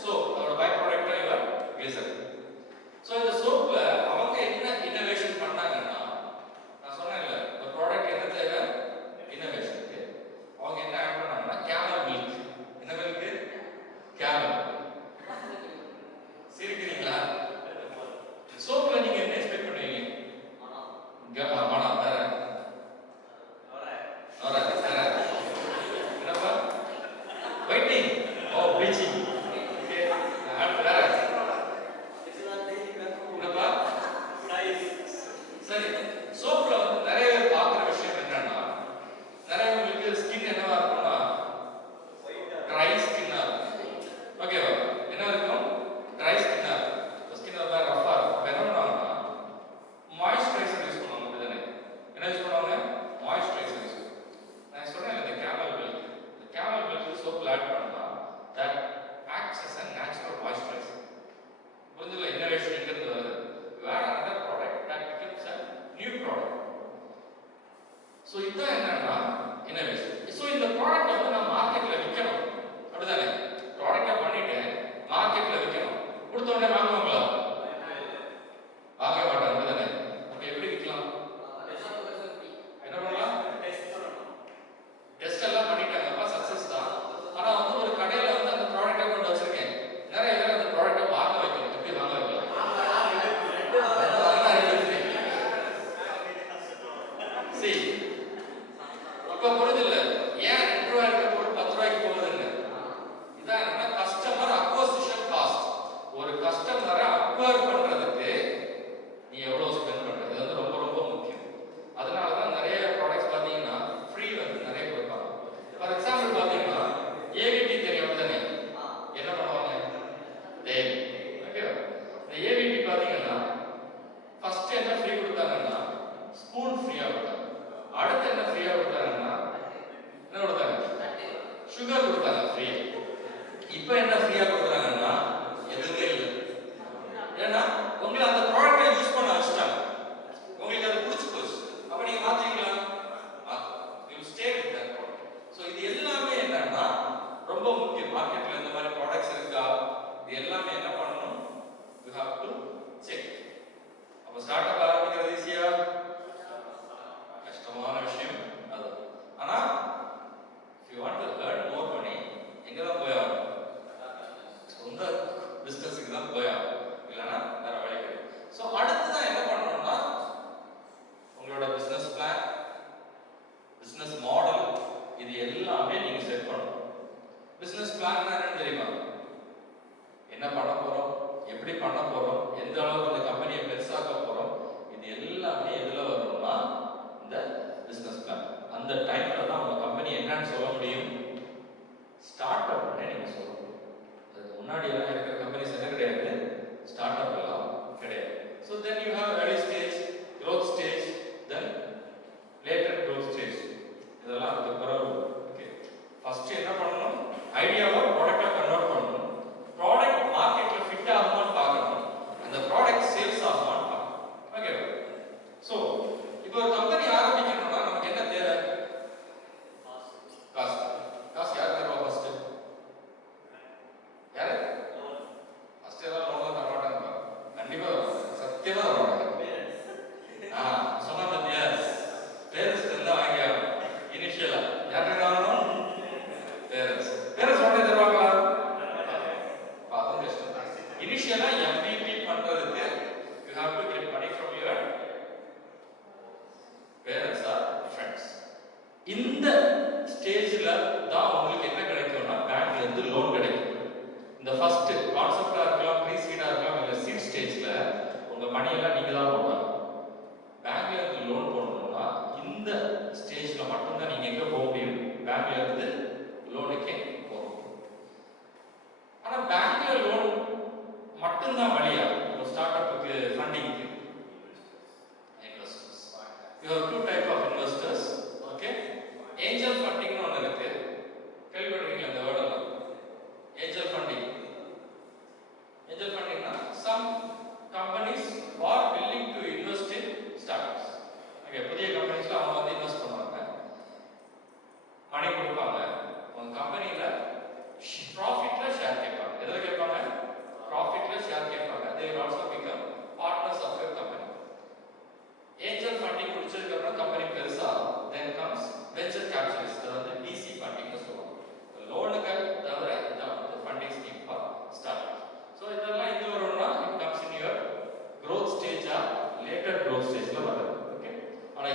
சோப். அதோட பை ப்ராடக்ட் தான் இவர் கிளிசரின். ஸோ இந்த சோப்ல அவங்க என்ன இன்னோவேஷன் பண்ணாங்கன்னா, நான் சொன்னேன்ல இந்த ப்ராடக்ட் என்ன தேவை, இன்னோவேஷனுக்கு அவங்க என்ன ஆட் பண்ணாங்கன்னா கேமல் மில்க். என்ன மில்க்? கேமல். சிரிக்கிறீங்களா? சோப்ல நீங்க என்ன எக்ஸ்பெக்ட் பண்ணுவீங்க? மனம். ஸோ இதுதான் என்னன்னா இன்னோவேஷன். ஸோ இந்த ப்ராடக்ட் வந்து நான் மார்க்கெட்ல விற்கணும், அப்படிதானே? ப்ராடக்டை பண்ணிட்டேன், மார்க்கெட்ல விற்கணும், கொடுத்த உடனே வாங்குவாங்களா? வாங்க மாட்டாங்க, அப்படிதானே? அப்ப எப்படி விற்கலாம்? என்ன பண்ணலாம்? டெஸ்ட் எல்லாம் பண்ணிட்டாங்கப்பா, சக்சஸ் தான். ஆனா வந்து ஒரு கடையில வந்து அந்த ப்ராடக்ட்டை கொண்டு வச்சிருக்கேன், நிறைய பேர் அந்த ப்ராடக்ட்டை வாங்க வைக்கணும். எப்படி வாங்க வைக்கலாம்? See, இப்ப புரியுதில்ல ஏன் 2 ரூபாய் இருக்க பொருள் 10 ரூபாய்க்கு போகுதுன்னு? இதான் என்னன்னா கஸ்டமர் அக்வசிஷன் காஸ்ட். ஒரு கஸ்டமரை அக்வயர் பண்றதுக்கு நீ எவ்வளவு ஸ்பெண்ட் பண்ற, இது வந்து ரொம்ப ரொம்ப முக்கியம். அதனால தான் நிறைய ப்ராடக்ட்ஸ் பாத்தீங்கன்னா ஃப்ரீ வந்து நிறைய கொடுப்பாங்க. ஃபார் எக்ஸாம்பிள் பாத்தீங்கன்னா ஏவிடி தெரியும், அப்படிதானே? என்ன பண்ணுவாங்க? தேவி, ஓகே. இந்த ஏவிடி பாத்தீங்கன்னா ஃபர்ஸ்ட் என்ன ஃப்ரீ கொடுத்தாங்கன்னா ஸ்பூன் ஃப்ரீயா கொடுத்தாங்க. அடுத்து என்ன ஃப்ரீயா கொடுத்தாங்கன்னா என்ன கொடுத்தாங்க? சுகர் கொடுத்தாங்க ஃப்ரீ. இப்போ என்ன ஃப்ரீயா கொடுக்குறாங்கன்னா எதுவுமே இல்லை. ஏன்னா உங்களை அந்த ப்ராடக்ட்டை யூஸ் பண்ண வச்சுட்டாங்க, உங்களுக்கு அது பிடிச்சி போச்சு. அப்ப நீங்க மாத்துவீங்களா? You stay with that product. So இது எல்லாமே என்னன்னா ரொம்ப முக்கியம். மார்க்கெட்ல இந்த மாதிரி ப்ராடக்ட்ஸ் இருக்கா, இது எல்லாமே என்ன பண்ணணும்? You have to check. அப்ப ஸ்டார்ட் அப் ஆரம்பிக்கிறது ஈஸியா? கஷ்டமான விஷயம் அது. ஆனா if you want to earn more money, எங்க தான் போய் ஆகணும்? சொந்த பிசினஸ்க்கு தான் போய் ஆகணும், இல்லைன்னா வேற வழி கிடையாது. ஸோ அடுத்ததான் என்ன பண்ணணும்னா உங்களோட பிசினஸ் பிளான், பிசினஸ் மாடல், இது எல்லாமே நீங்க செட் பண்ணணும். பிசினஸ் பிளான் என்னன்னு தெரியுமா? என்ன பண்ண போறோம், எப்படி பண்ண போறோம், எந்த அளவுக்கு இந்த கம்பெனியை பெருசாக்க போறோம், இது எல்லாமே எதுல வரும்னா இந்த பிசினஸ் பிளான். அந்த டைம்ல தான் உங்க கம்பெனி என்னன்னு சொல்ல முடியும், ஸ்டார்ட் அப் நீங்க சொல்ல முடியும். அதுக்கு முன்னாடி எல்லாம் இருக்கிற கம்பெனிஸ் என்ன கிடையாது, ஸ்டார்ட் அப் எல்லாம் கிடையாது. So then you have early stage, growth stage, then later growth stage. இதெல்லாம் அதுக்கு பிறகு. ஓகே, ஃபர்ஸ்ட் என்ன பண்ணணும்? ஐடியாவை ப்ராடக்டா கன்வெர்ட் பண்ணணும். ப்ராடக்ட் மார்க்கெட்ல ஃபிட் ஆகுமான்னு பார்க்கணும். அந்த ப்ராடக்ட் சேல்ஸ் ஆகுமான்னு பார்க்கணும். ஓகே. ஸோ இப்போ ஒரு கம்பெனி ஆரம்பிக்கணும்னா நமக்கு என்ன தேவை? காசு. காசு யார் தருவா? ஃபர்ஸ்ட் யாரு? ஃபர்ஸ்ட் ஏதாவது லோன் தர மாட்டாங்க, கண்டிப்பா சத்தியமா தர மாட்டாங்க. சொன்னா பத்தியா, பேரண்ட்ஸ் தான் வாங்கி ஆகணும். இனிஷியலா யாருக்கு வாங்கணும்? பேரண்ட்ஸ். பேரண்ட்ஸ் உடனே தருவாங்களா? அதுவும் கஷ்டம் தான். இனிஷியலா MVP பண்றதுக்கு you have to get money from your parents or friends. இந்த ஸ்டேஜ்ல தான் உங்களுக்கு என்ன கிடைக்கும்னா பேங்க்ல இருந்து லோன் கிடைக்கும். இந்த ஃபர்ஸ்ட் கான்செப்டா இருக்கலாம், ப்ரீ சீடா இருக்கலாம், இல்ல சீட் ஸ்டேஜ்ல உங்க மணி எல்லாம் நீங்க தான் போடணும். பேங்க்ல இருந்து லோன் போடணும்னா இந்த ஸ்டேஜ்ல மட்டும்தான் நீங்க எங்க போக முடியும், பேங்க்ல இருந்து லோனுக்கே போகும். ஆனா பேங்க்ல லோன் மட்டும்தான் வழியா ஒரு ஸ்டார்ட் அப்புக்கு ஃபண்டிங்க்கு? Investors. You have two type of investors. Okay, angel ஃபண்டிங்னு ஒன்று இருக்கு. கேள்விப்பட்டிருக்கீங்களா இந்த வேர்ட் எல்லாம்? Angel funding. ஏஞ்சல் ஃபண்டிங்னா some companies are willing to invest in startups. Okay, புதிய கம்பெனிஸ்ல அவங்க வந்து இன்வெஸ்ட் பண்ணுவாங்க, மணி கொடுப்பாங்க. உங்க கம்பெனில ப்ராஃபிட்ல ஷேர் கேட்பாங்க. எதுல கேட்பாங்க? ப்ராஃபிட்ல ஷேர் கேட்பாங்க. they will also become partners of your company. Angel funding முடிச்சதுக்கு அப்புறம் கம்பெனி பெருசா then comes venture capitalist. அது வந்து DC ஃபண்டிங்னு சொல்லுவாங்க. லோனுக்கு தவிர இதான் வந்து funding scheme for startups. So இதெல்லாம் எங்க வரும்னா it comes in your growth stage or later growth stageல வரும். ஓகே, ஆனா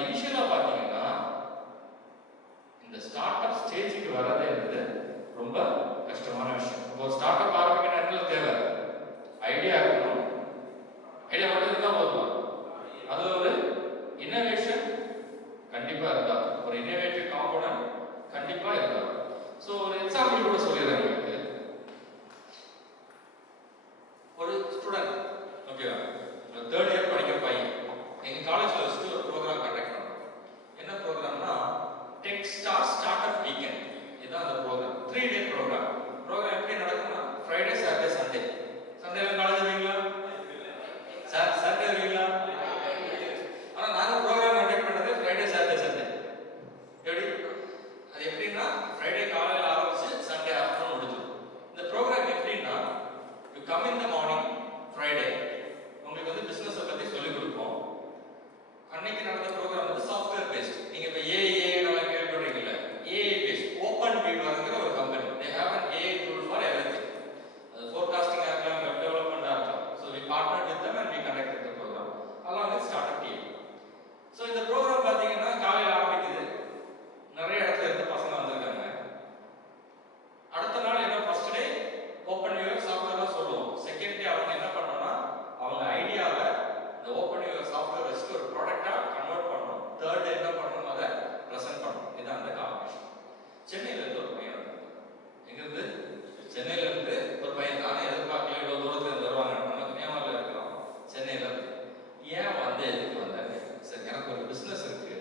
எனக்கு ஒரு பிஸ்னஸ் இருக்கு,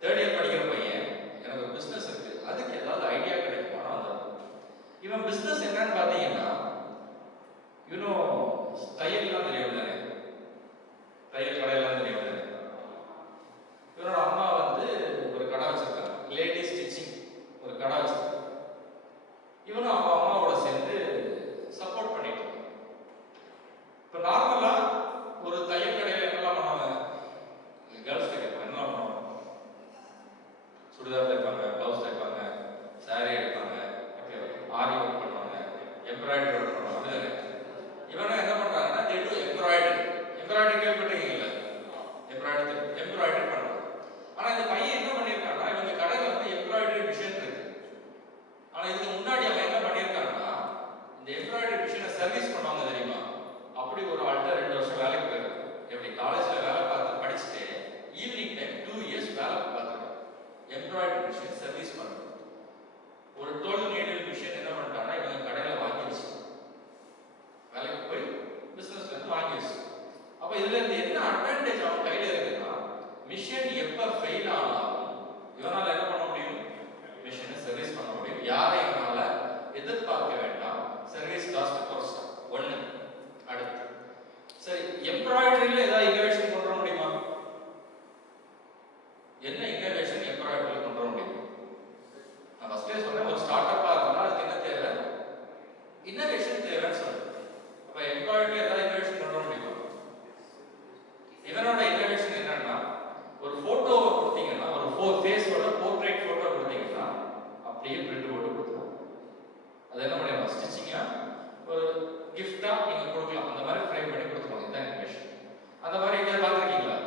தேர்ட் இயர் படிக்கிற பையன், எனக்கு ஒரு பிஸ்னஸ் இருக்கு, அதுக்கு ஏதாவது ஐடியா கிடைக்குமானா வந்தான். இவன் பிஸ்னஸ் என்னன்னு பார்த்தீங்கன்னா, யூனோ தையல்லாம் தெரியும் தானே, தையல் கடையெல்லாம் தெரியும் தானே. இவனோட அம்மா வந்து ஒரு கடை வச்சிருக்காங்க, லேடி ஸ்டிச்சிங் ஒரு கடை வச்சிருக்காங்க. இவனும் அவங்க அம்மாவோட சேர்ந்து சப்போர்ட் பண்ணிட்டு இருக்கான். இப்போ நார்மலா ஒரு தையல் கடையில் என்னெல்லாம் பண்ணுவாங்க, கேர்ள்ஸ் தைப்பாங்க, என்னெல்லாம் பண்ணுவாங்க, சுடிதார் தைப்பாங்க, பிளவுஸ் தைப்பாங்க, சாரி எடுப்பாங்க, ஆரி ஒர்க் பண்ணுவாங்க, எம்ப்ராய்டரி ஒர்க் பண்ணுவாங்க, அப்படிதானே. இவனும் என்ன பண்றாங்கன்னா, they do embroidery. எம்ப்ராய்டரி கேள்விப்பட்டிருக்கீங்களா? எம்ப்ராய்டரி பண்ணுவாங்க. ஆனா இந்த பையன் என்ன பண்ணியிருக்கான்னா, இவங்க கடையில் வந்து எம்ப்ராய்டரி மிஷின் இருக்கு. ஆனா இதுக்கு முன்னாடி அவன் என்ன பண்ணியிருக்கான்னா, இந்த எம்ப்ராய்டரி மிஷினை சர்வீஸ் பண்ணுவாங்க தெரியுமா, அப்படி ஒரு ஆள்கிட்ட 2 வருஷம் வேலைக்கு போயிருக்காங்க. எப்படி காலேஜ்ல வேலை பார்த்து படிச்சுட்டு ஈவினிங் டைம் 2 இயர்ஸ் வேலை பார்த்துருக்காங்க, எம்ப்ராய்டரி மிஷின் சர்வீஸ் பண்ணுறது. ஒரு 12 நீடில் மிஷின் என்ன பண்ணிட்டான்னா இவங்க கடையில் வாங்கி வச்சு வேலைக்கு போய் பிஸ்னஸ்ல இருந்து வாங்கி வச்சு. அப்போ இதுல இருந்து என்ன அட்வான்டேஜ் அவன் கையில இருக்குன்னா, மிஷின் எப்போ ஃபெயில் ஆனாலும் இவனால் என்ன பண்ண முடியும், மிஷினை சர்வீஸ் பண்ண முடியும். யாரை இவனால எதிர்பார்க்க வேண்டாம், சர்வீஸ் காஸ்ட் குறைச்சா ஒன்று. அடுத்து சரி, எம்ப்ராய்டரியில் ஏதாவது இன்னோவேஷன் கொண்டு வர முடியுமா? என்ன இன்னோவேஷன் எம்ப்ராய்டரியில் கொண்டு வர முடியும்? நான் ஃபர்ஸ்டே சொன்னேன், ஒரு ஸ்டார்ட் அப்பா இருந்தால் அதுக்கு என்ன தேவை, இன்னோவேஷன் தேவைன்னு சொல்றேன். அப்போ எம்ப்ராய்டரியில் ஏதாவது இன்னோவேஷன் கொண்டு வர முடியுமா? இவனோட இன்னோவேஷன் என்னன்னா, ஒரு போட்டோவை கொடுத்தீங்கன்னா, ஒரு ஃபேஸோட போர்ட்ரேட் போட்டோ கொடுத்தீங்கன்னா அப்படியே பிரிண்ட் போட்டு கொடுத்துருவோம். அது என்ன பண்ணிடலாம், ஸ்டிச்சிங்கா ஒரு கிஃப்டா நீங்க கொடுக்கலாம், அந்த மாதிரி ஃப்ரேம் பண்ணி கொடுத்துருவாங்க. இதுதான் இன்னோவேஷன். அந்த மாதிரி எங்கேயாவது பார்த்துருக்கீங்களா?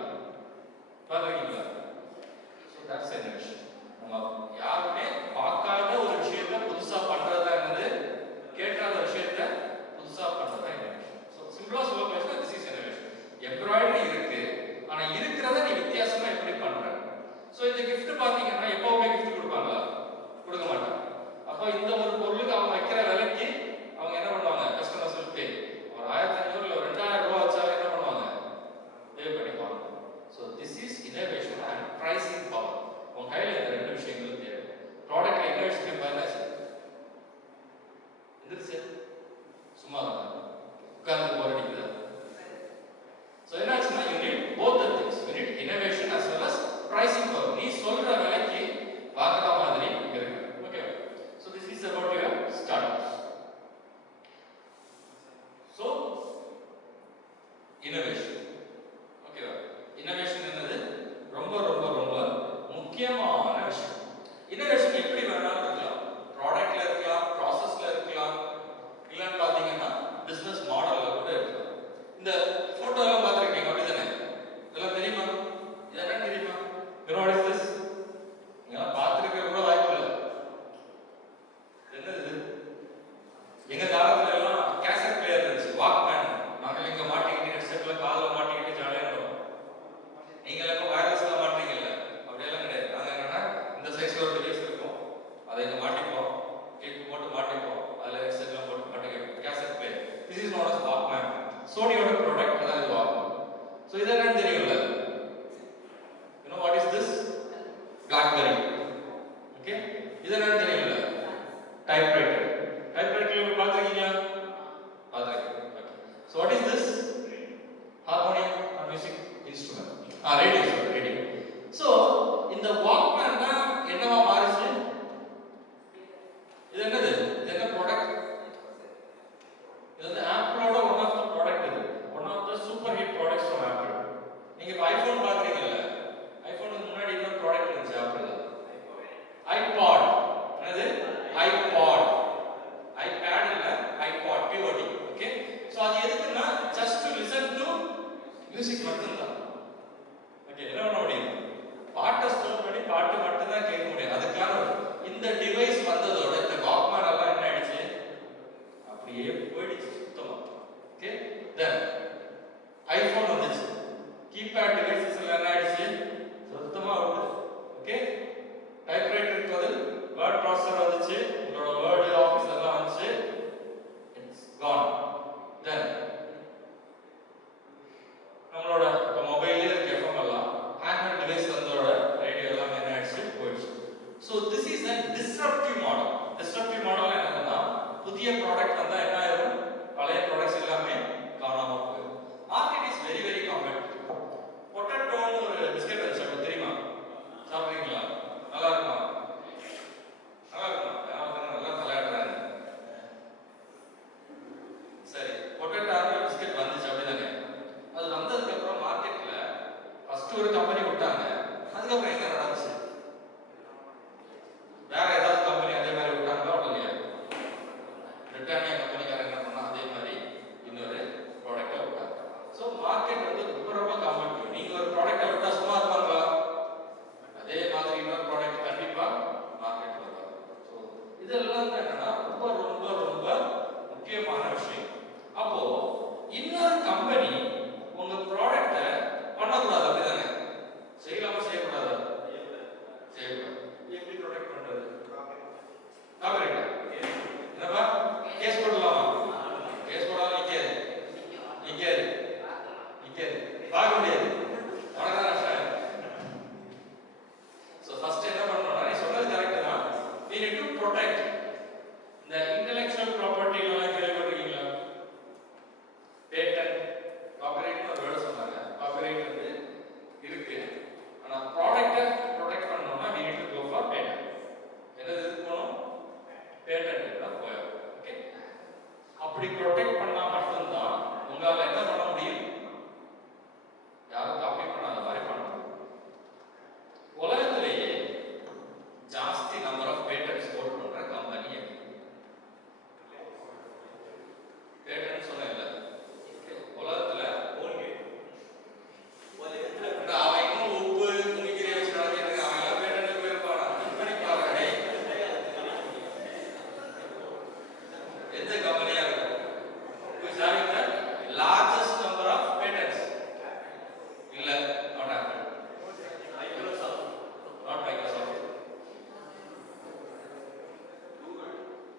பார்த்துருக்கீங்களா? So that's innovation. நம்ம யாருமே பார்க்காத ஒரு விஷயத்த புதுசா பண்றதா என்னது, கேட்காத விஷயத்த புதுசா பண்றதா இன்னோவேஷன். ஸோ சிம்பிளா சொல்ல போனா திஸ் இஸ் இன்னோவேஷன். எம்ப்ராய்டரி இருக்கு, ஆனா இருக்கிறத நீ வித்தியாசமா எப்படி பண்ற. ஸோ இந்த கிஃப்ட் பாத்தீங்கன்னா எப்பவுமே கிஃப்ட் கொடுப்பாங்களா? கொடுக்க மாட்டாங்க. அப்போ இந்த ஒரு பொருளுக்கு அவங்க வைக்கிற விலைக்கு அவங்க என்ன பண்ணுவாங்க, கஸ்டமர்ஸ் பே ஒரு 1500 இல்ல 2000 ரூபாய் வச்சாலும் என்ன பண்ணுவாங்க, பே பண்ணிப்பாங்க. So this is innovation and pricing power. உங்க கையில இந்த ரெண்டு விஷயங்களும் தேவை. ப்ராடக்ட் இன்னோவேஷன் பாருங்க, எந்திரிச்சு சும்மா உட்கார்ந்து போர் அடிக்குதா? ஸோ என்னாச்சுன்னா you need both the things. You need innovation as well as pricing power. நீ சொல்ற விலைக்கு வாங்குற மாதிரி இருக்கு. Okay, so this is about your startups. So innovation, ஓகேவா? இன்னோவேஷன் என்னது, ரொம்ப ரொம்ப ரொம்ப முக்கியமான விஷயம். இன்னோவேஷன் எப்படி வேணாலும் இருக்கலாம், ப்ராடக்ட்ல இருக்கலாம், ப்ராசஸ்ல இருக்கலாம், இல்லைன்னு பார்த்தீங்கன்னா பிசினஸ் மாடல்ல கூட இருக்கலாம். இந்த போட்டோ எல்லாம் பார்த்துருக்கீங்க, அப்படிதானே? இதெல்லாம் தெரியுமா? இது என்னன்னு தெரியுமா? what is this? நீங்க பார்த்துருக்க கூட வாய்ப்பு இல்லை. என்னது? எங்க காலத்துல எல்லாம் கேசட் பிளேயர் இருந்துச்சு, வாக்மேன். நாங்கள் இங்க மாட்டிக்கிட்டு ஹெட்செட்ல காதுல மாட்டிக்கிட்டு ஜாலியா இருக்கும். நீங்க எல்லாம் வயர்லெஸ்ல மாட்டீங்கல்ல, அப்படியெல்லாம் கிடையாது. நாங்க என்னன்னா இந்த சைஸ்ல ஒரு டிவைஸ் இருக்கும், அதை இங்க மாட்டிப்போம், கிளிப் போட்டு மாட்டிப்போம், அதுல ஹெட்செட்ல போட்டு மாட்டிக்கிட்டு cassette player. This is not as Walkman. சோனியோட ப்ராடக்ட் அதான் இது வாக்மேன். ஸோ இது என்னன்னு தெரியும்ல, you know what is this? BlackBerry. Okay, இது என்னன்னு தெரியும்ல, டைப்ரைட்டர். டைப்ரைட்டர் பார்த்துருக்கீங்களா? பார்த்துருக்கீங்க. Okay, so what is this? Harmonium or music instrument. Radio, radio. So இந்த வாக்மேன் தான் என்னவா மாறிச்சு? இது என்னது? இது என்ன ப்ராடக்ட்? இது வந்து ஆப்பிளோட ஒன் ஆஃப் த ப்ராடக்ட். இது one of the super hit products from Apple. நீங்க இப்போ ஐபோன் பாக்குறீங்கல்ல, ஐபோனுக்கு முன்னாடி இன்னொரு ப்ராடக்ட் இருந்துச்சு ஆப்பிள், ஐபாட். என்னது? ஐபாட். ஐபேட் இல்ல, ஐபாட், POD. ஓகே, சோ அது எதுக்குன்னா just to listen to music மட்டும்தான். ஓகே, என்ன பண்ண முடியும்? பாட்டை ஸ்டோர் பண்ணி பாட்டு மட்டும் தான் கேட்க முடியும். அதுக்கான இந்த டிவைஸ் வந்ததோட இந்த வாக்மேன் எல்லாம் என்ன ஆயிடுச்சு, அப்படியே போயிடுச்சு சுத்தமா. ஓகே, தென் ஐபோன் வந்துச்சு, கீபேட் டிவைசஸ் எல்லாம் என்ன ஆயிடுச்சு, சுத்தமா விட்டு. ஓகே, டைப்ரைட்டருக்கு பதில் வேர்ட் ப்ராசஸர் வந்துச்சு, உங்களோட வேர்டு ஆஃபீஸ் எல்லாம் வந்துச்சு, இட்ஸ் கான். தென் நம்மளோட இப்போ மொபைல்லே இருக்க எஃப்எம் எல்லாம் ஹேங் கம்பெனி விட்டாங்க. அதுக்கப்புறம் என்ன நடந்துச்சு? வேற ஏதாவது கம்பெனி அதே மாதிரி விட்டாங்களா இல்லையா? பிரிட்டானியா கம்பெனிக்காரங்க என்ன பண்ணா அதே மாதிரி இன்னொரு ப்ராடக்டை விட்டாங்க. ஸோ மார்க்கெட் வந்து ரொம்ப கம்பெனி. நீங்க ஒரு ப்ராடக்டை விட்டா சும்மா இருப்பாங்களா? அதே மாதிரி இன்னொரு ப்ராடக்ட் கண்டிப்பா மார்க்கெட் வரும். ஸோ இதெல்லாம் என்னன்னா ரொம்ப முக்கியமான விஷயம். அப்போ இன்னொரு கம்பெனி உங்க ப்ராடக்ட்டை பண்ணக்கூடாது, அப்படிதானே? செய்யலாமா செய்யக்கூடாதா? செய்யக்கூடாது. எப்படி ப்ரொடெக்ட் பண்றது? காப்பிரைட் என்னப்பா கேஸ் போடலாமா? கேஸ் போடாம நிக்காது பார்க்க முடியாது. அவ்வளவுதான் நஷ்டம். ஸோ ஃபர்ஸ்ட் என்ன பண்ணணும்னா, நீ சொன்னது கரெக்ட் தான். we need to protect இந்த intellectual property எல்லாம் கேள்விப்பட்டிருக்கீங்களா? பேட்டன்ட், காப்பிரைட் ஒரு வேர்ட் சொன்னாங்க. காப்பிரைட் வந்து இருக்கு. ஆனா ப்ராடக்ட்டை ப்ரொடெக்ட் பண்ணனும்னா we need to go for patent. என்னது இதுக்கு போணும்? பேட்டன்ட் தான் போயணும். ஓகே, அப்படி ப்ரொடெக்ட் பண்ணா மட்டும்தான் உங்களால என்ன பண்ண முடியும்? யாரும் காப்பி பண்ணாத மாதிரி பண்ணணும். உலகத்திலேயே ஜாஸ்தி நம்பர் ஆஃப் பேட்டன்ட்ஸ் ஹோல்ட் பண்ற கம்பெனி எது? பேட்டன்ட் சொன்னேன்ல, உலகத்துல அவன் இன்னும் உப்பு துணிக்கிற வச்சு நடத்திட்டு அவன் பேட்டன்ட் போயிருப்பானா? பண்ணி பாருங்க. எந்த கம்பெனியா இருக்கும் who is having the largest number of patents? இல்ல, not Apple, not Microsoft,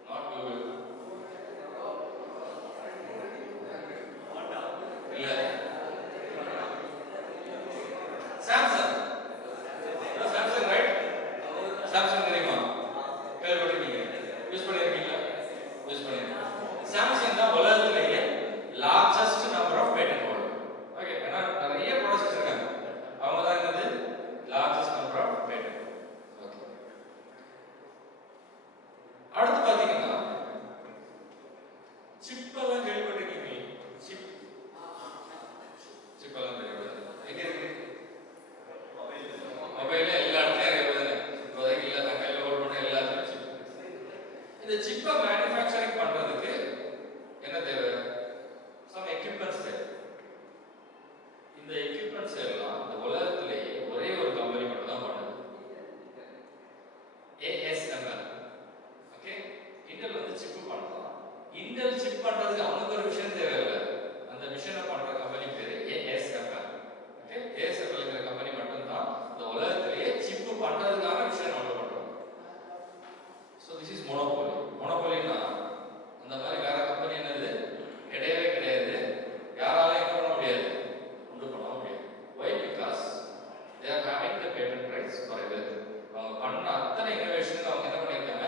not Google, இல்ல Samsung. No, Samsung, right? Samsung தெரியுமா? கேள்விப்பட்டிருக்கீங்க? யூஸ் பண்ணிருக்கீங்களா? யூஸ் பண்ணிருக்கீங்க. Samsung தான் உலகத்திலேயே largest number of patent holder. Okay, ஏன்னா நிறைய ப்ராடக்ட்ஸ் இருக்காங்க. அவங்க தான் என்னது largest number of patent. Okay, அடுத்து பாத்தீங்கன்னா சிப் எல்லாம் கேள்விப்பட்டிருக்கீங்க? சிப் எல்லாம் தெரியாது. எங்க இருக்கு? மொபைல்ல எல்லா இடத்துலயும் இருக்குது. இப்போதைக்கு இல்ல, நான் கையில ஹோல்ட் பண்ண எல்லாத்துலயும் சிப். இந்த சிப்பை மேனுஃபேக்சரிங் பண்றதுக்கு என்ன தேவை? சம் எக்யூப்மெண்ட்ஸ் தேவை. இந்த எக்யூப்மெண்ட்ஸ் எல்லாம் இந்த உலகத்திலேயே ஒரே ஒரு கம்பெனி மட்டும் தான் பண்ணுது. ASML. ஓகே, இன்டெல் வந்து சிப் பண்றான். இன்டெல் சிப் பண்றதுக்கு அவனுக்கு ஒரு மிஷன் தேவையில்லை. அந்த மிஷனை பண்ற கம்பெனி பேரு ASML. ஓகே, ASMLங்கிற கம்பெனி மட்டும் தான் இந்த உலகத்திலேயே சிப் பண்றதுக்கான மிஷன் ஒன்று பண்றோம். So this is monopoly. மோனோபோலினா அந்த மாதிரி வேற கம்பெனி என்னது கிடையவே கிடையாது. யாராலும் என்ன பண்ண முடியாது? உண்டு பண்ண முடியாது. Why? Because they are having the patent rights for everything. அவங்க பண்ண அத்தனை இன்னோவேஷனுக்கு அவங்க என்ன பண்ணிருக்காங்க?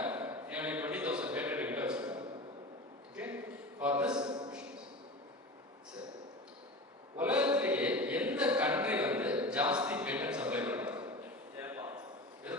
nearly 20,000 patent கிட்ட வச்சிருக்காங்க. ஓகே, for this சரி, உலகத்திலேயே எந்த கண்ட்ரி வந்து ஜாஸ்தி பேட்டன்ட் சப்ளை பண்றாங்க? எது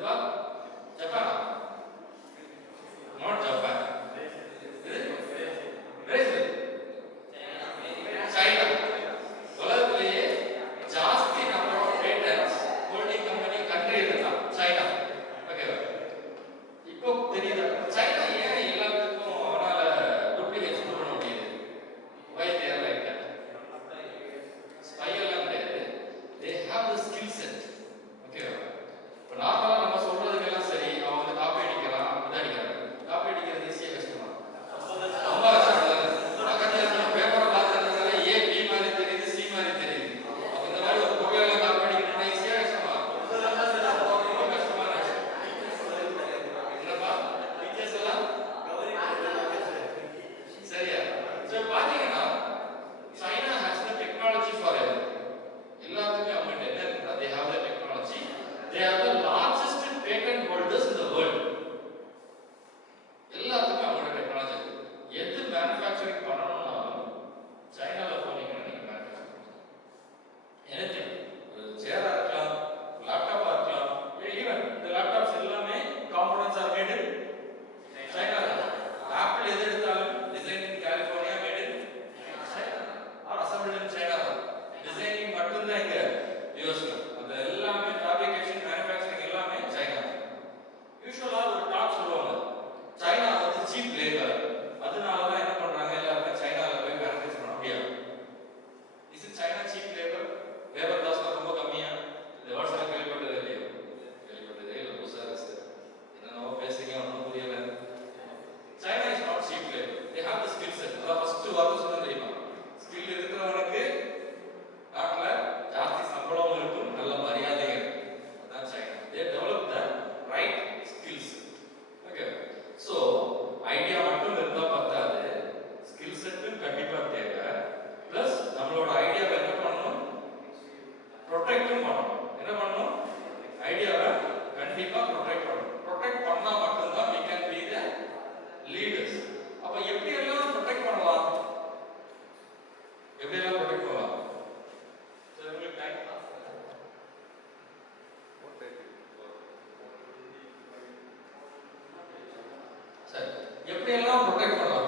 எப்படி எல்லாம் ப்ரொடெக்ட் பண்ணலாம்?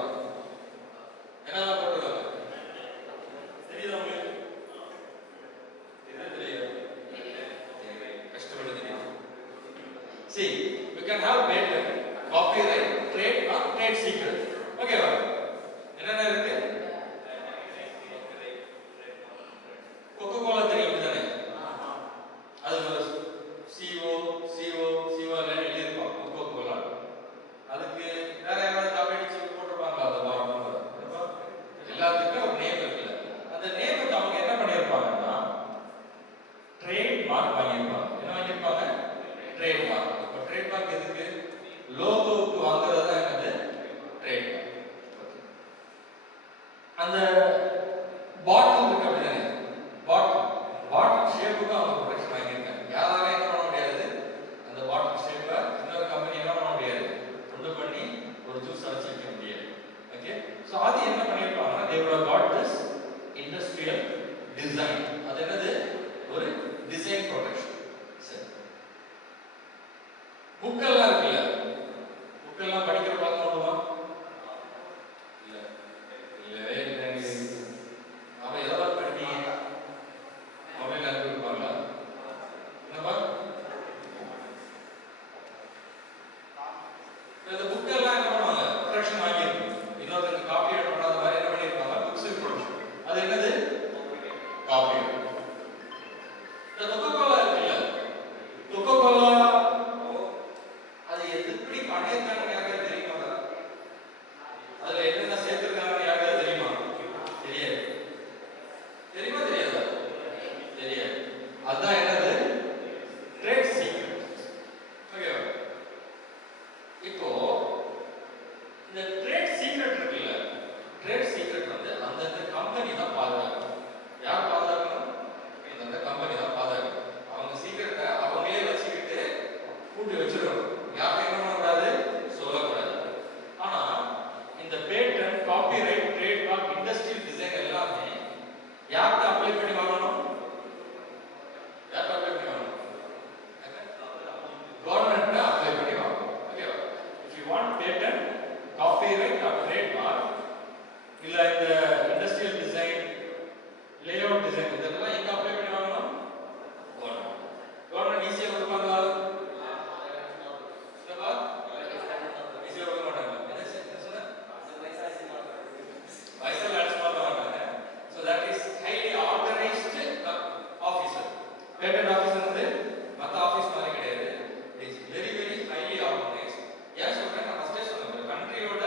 என்னெல்லாம் போட்டுருக்காங்க தெரியுதா உங்களுக்கு? தெரியாது, கஷ்டப்பட்டு தெரியும். See, we can have patent, copyright, trademark, trade secret. ஓகேவா? என்னென்ன இருக்கு? Coca-Cola தெரியும் தானே? அது ஒரு CO ல எழுதிருப்பாங்க Coca-Cola. அதுக்கு வேற யாராவது காப்பி அடிச்சு போட்டுருப்பாங்க அந்த பாட்டில். எல்லாத்துக்கும் ஒரு நேம் இருக்குல்ல. அந்த நேமுக்கு அவங்க என்ன பண்ணியிருப்பாங்கன்னா ட்ரேட்மார்க் வாங்கியிருப்பாங்க. என்ன வாங்கியிருப்பாங்க? ட்ரேட்மார்க். இப்போ ட்ரேட்மார்க் எதுக்கு? லோகோவுக்கு வாங்குறது தான் என்னது? ட்ரேட்மார்க். அந்த பாட்டில் இருக்கு அப்படிதானே? பாட்டில் ஷேப்புக்கு அவங்க ப்ரொடக்ஷன் வாங்கியிருக்காங்க. யாராலும் என்ன பண்ண முடியாது? அந்த பாட்டில் ஷேப்பை இன்னொரு கம்பெனி என்ன பண்ண முடியாது? கொண்டு பண்ணி ஒரு ஜூஸ் அடிச்சு வைக்க முடியாது. ஓகே, ஸோ அது என்ன பண்ணியிருப்பாங்கன்னா they would have got this industrial design. அது என்னது? ஒரு டிசைன் ப்ரொடக்ஷன். சரி, புக்கெல்லாம் இருக்குல்ல, புக்கெல்லாம் படிக்கிற பார்க்க முடியுமா? இல்லவே இல்லை. அவன் எதாவது படிப்பீங்க, மொபைல் அனுப்பி கொடுப்பாங்களா? என்னப்பா இந்த புக்கெல்லாம் என்ன பண்ணுவாங்க? ப்ரொடக்ஷன் வாங்கியிருப்பாங்க. இன்னொருத்தருக்கு காப்பி ரைட் பண்ணாத மாதிரி என்ன பண்ணியிருப்பாங்க? Books production. அது என்னது? Copyright. இந்த Coca-Cola இருக்குல்ல, Coca-Cola அது எப்படி பண்ணியிருக்காங்கன்னு யாருக்காவது தெரியுமா? அதுல என்னென்ன சேர்த்திருக்காங்கன்னு யாருக்காவது தெரியுமா? தெரியாது. தெரியுமா தெரியாதா? தெரியாது. அதான் என்னது? Trade secret. ஓகேவா? இப்போ இந்த ட்ரேட் சீக்ரெட் இருக்குல்ல, ட்ரேட் சீக்ரெட் வந்து அந்தந்த கம்பெனி தான் பாதுகாக்கணும். யார் பாதுகாக்கணும்? அந்த கம்பெனி தான் பாதுகாக்கணும். அவங்க சீக்ரெட்டை அவங்களே வச்சுக்கிட்டு கூட்டி வச்சிடணும். யாரும் என்ன பண்ணக்கூடாது? சொல்லக்கூடாது. ஆனா இந்த patent, copyright, trademark, industrial design எல்லாமே யாருக்கு அப்ளை பண்ணி வாங்கணும்? யாருக்கு அப்ளை பண்ணி வாங்கணும்? கவர்மெண்ட் அப்ளை பண்ணி வாங்கணும். ஓகேவா? if you want patent, copyright or trademark, இல்ல இந்த இண்டஸ்ட்ரியல் டிசைன், லேஅவுட் டிசைன் இதெல்லாம் எங்க அப்ளை பண்ணி வாங்கணும்? கவர்மெண்ட் ஈஸியா கொடுப்பாங்களா? இல்லப்பா, ஈஸியா கொடுக்க மாட்டாங்க. என்ன சொன்ன? வயசுல அடிச்சு பார்க்க மாட்டாங்க. So that is highly organized officer. Patent officer வந்து மற்ற ஆஃபீஸ் மாதிரி கிடையாது. It is very highly organized. ஏன் சொல்றேன்? நான் ஃபர்ஸ்டே சொன்னேன், கண்ட்ரியோட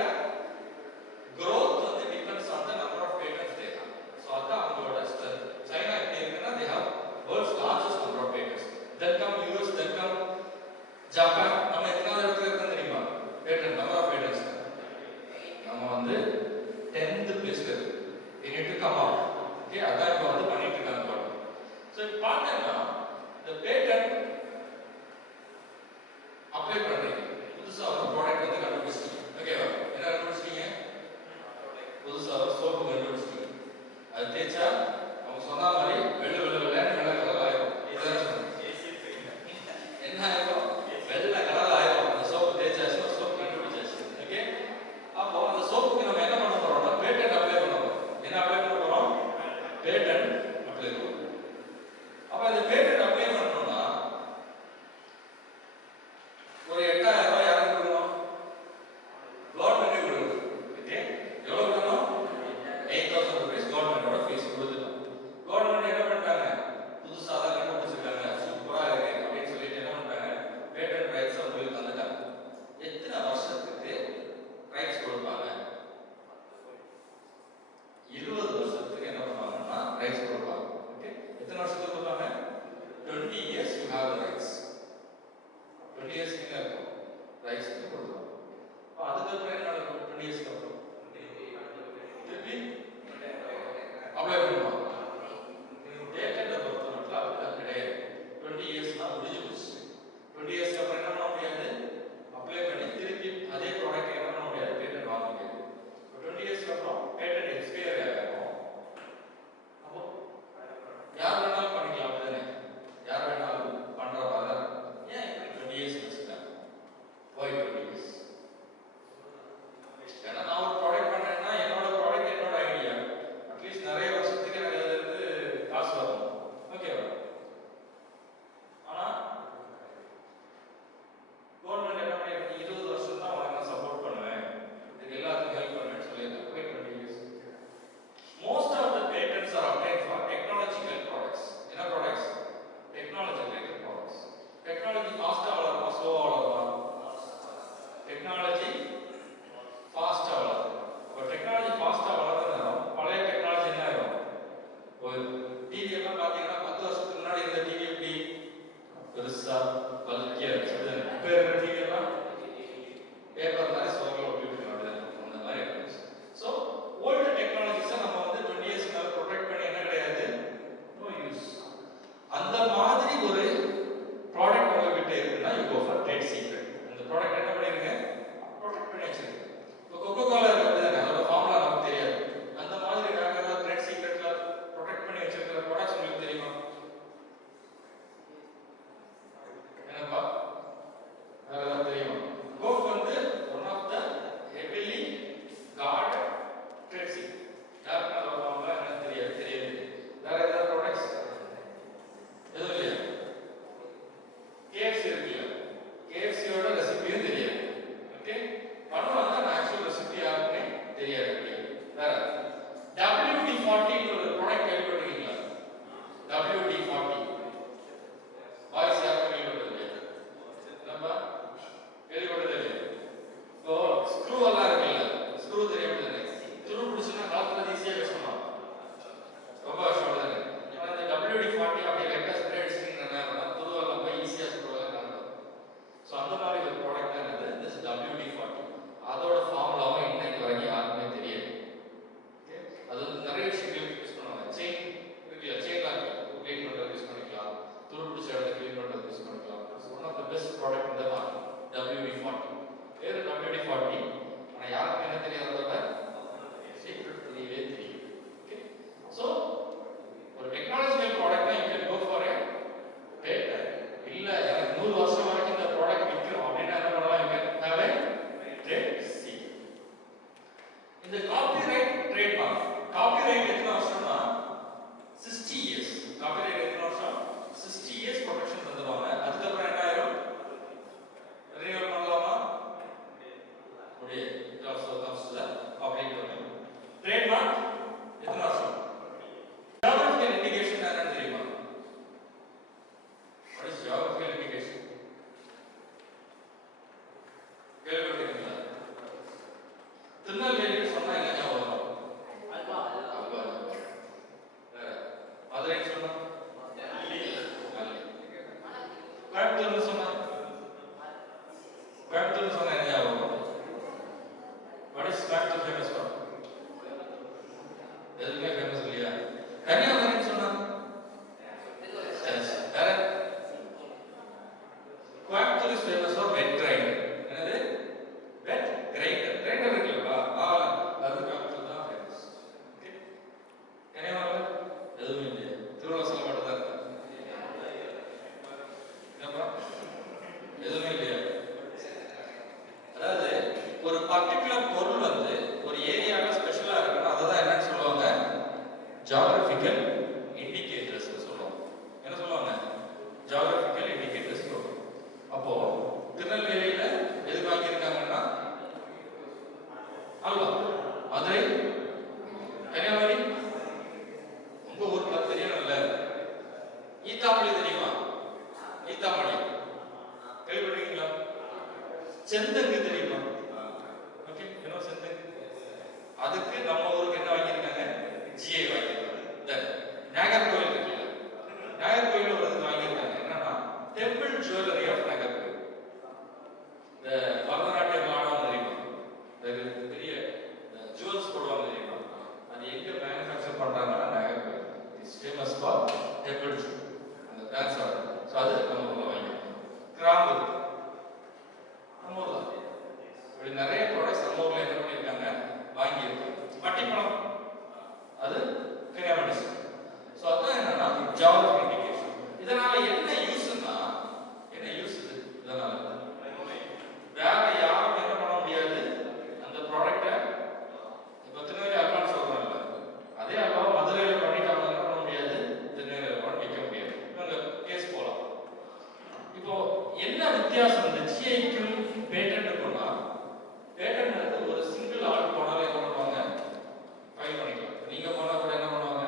growth வந்து depends on the number of patents they have. So அதான் அவங்களோட strength. சைனா எப்படி இருக்குன்னா they have world's largest number of patents. Then come US, then come Japan. நம்ம எத்தனாவது இடத்துல இருக்கோம் தெரியுமா? patent number of patents. நம்ம வந்து 10th place ல இருக்கு. We need to come out. Okay, அதான் இப்போ வந்து பண்ணிட்டு இருக்காங்க பாருங்க. So இப்போ பார்த்தீங்கன்னா the patent அப்ளை பண்றீங்க. புதுசா ஒரு ப்ராடக்ட் வந்து கண்டுபிடிச்சிட்டீங்க. ஓகேவா? என்ன கண்டுபிடிச்சிட்டீங்க? புதுசா ஒரு சோப்பு கண்டுபிடிச்சிட்டீங்க. அது தேய்ச்சா அவங்க சொன்ன மாதிரி வெள்ளை கலர் ஆயிரும். என்ன ஆயிரும்? வெள்ளை செந்தங்கு தெரியுமா? ஓகே, என்ன செந்தங்கு? அதுக்கு நம்ம ஊருக்கு என்ன வாங்கியிருக்காங்க? ஜிஐ வாங்கியிருக்காங்க. நாகர்கோவில் இருக்குல்ல, நாகர்கோவில் ஒரு இது வாங்கியிருக்காங்க. என்னன்னா டெம்பிள் ஜுவல்லரி ஆஃப் நாகர்கோவில். இந்த பரதநாட்டியம் ஆடுவாங்க தெரியுமா? பெரிய ஜுவல்ஸ் போடுவாங்க தெரியுமா? அது எங்க மேனுஃபேக்சர் பண்றாங்கன்னா Nagercoil. It's famous for temple jewel, அந்த டான்ஸ் ஆடுறது. ஸோ அது நம்ம ஊர்ல வாங்கியிருக்கோம். கிராம்பு நம்ம ஊர்ல. இப்படி நிறைய ப்ராடக்ட்ஸ் நம்ம ஊர்ல என்ன பண்ணியிருக்காங்க? வாங்கியிருக்காங்க. மட்டிப்பழம் அது கன்னியாகுமரி. ஸோ அதான் என்னன்னா ஜியோகிராஃபிக் இண்டிகேஷன். இதனால என்ன யூஸ்னா, என்ன யூஸ் இது? இதனால வேற யாரும் என்ன பண்ண முடியாது. அந்த ப்ராடக்ட்டை இப்போ திருநெல்வேலி அல்வான்னு சொல்றாங்கல்ல, அதே அல்வா மதுரையில பண்ணிட்டாங்க, என்ன பண்ண முடியாது, திருநெல்வேலி அல்வா விற்க முடியாது. இவங்க கேஸ் போலாம். இப்போ என்ன வித்தியாசம் இந்த ஜிஐக்கும் பேட்டன்ட்டுக்கும்னா, பேட்டன் வந்து ஒரு சிங்கிள் ஆள் போனாலும் என்ன பண்ணுவாங்க? ஃபைல் பண்ணிக்கலாம். நீங்க போனா கூட என்ன பண்ணுவாங்க?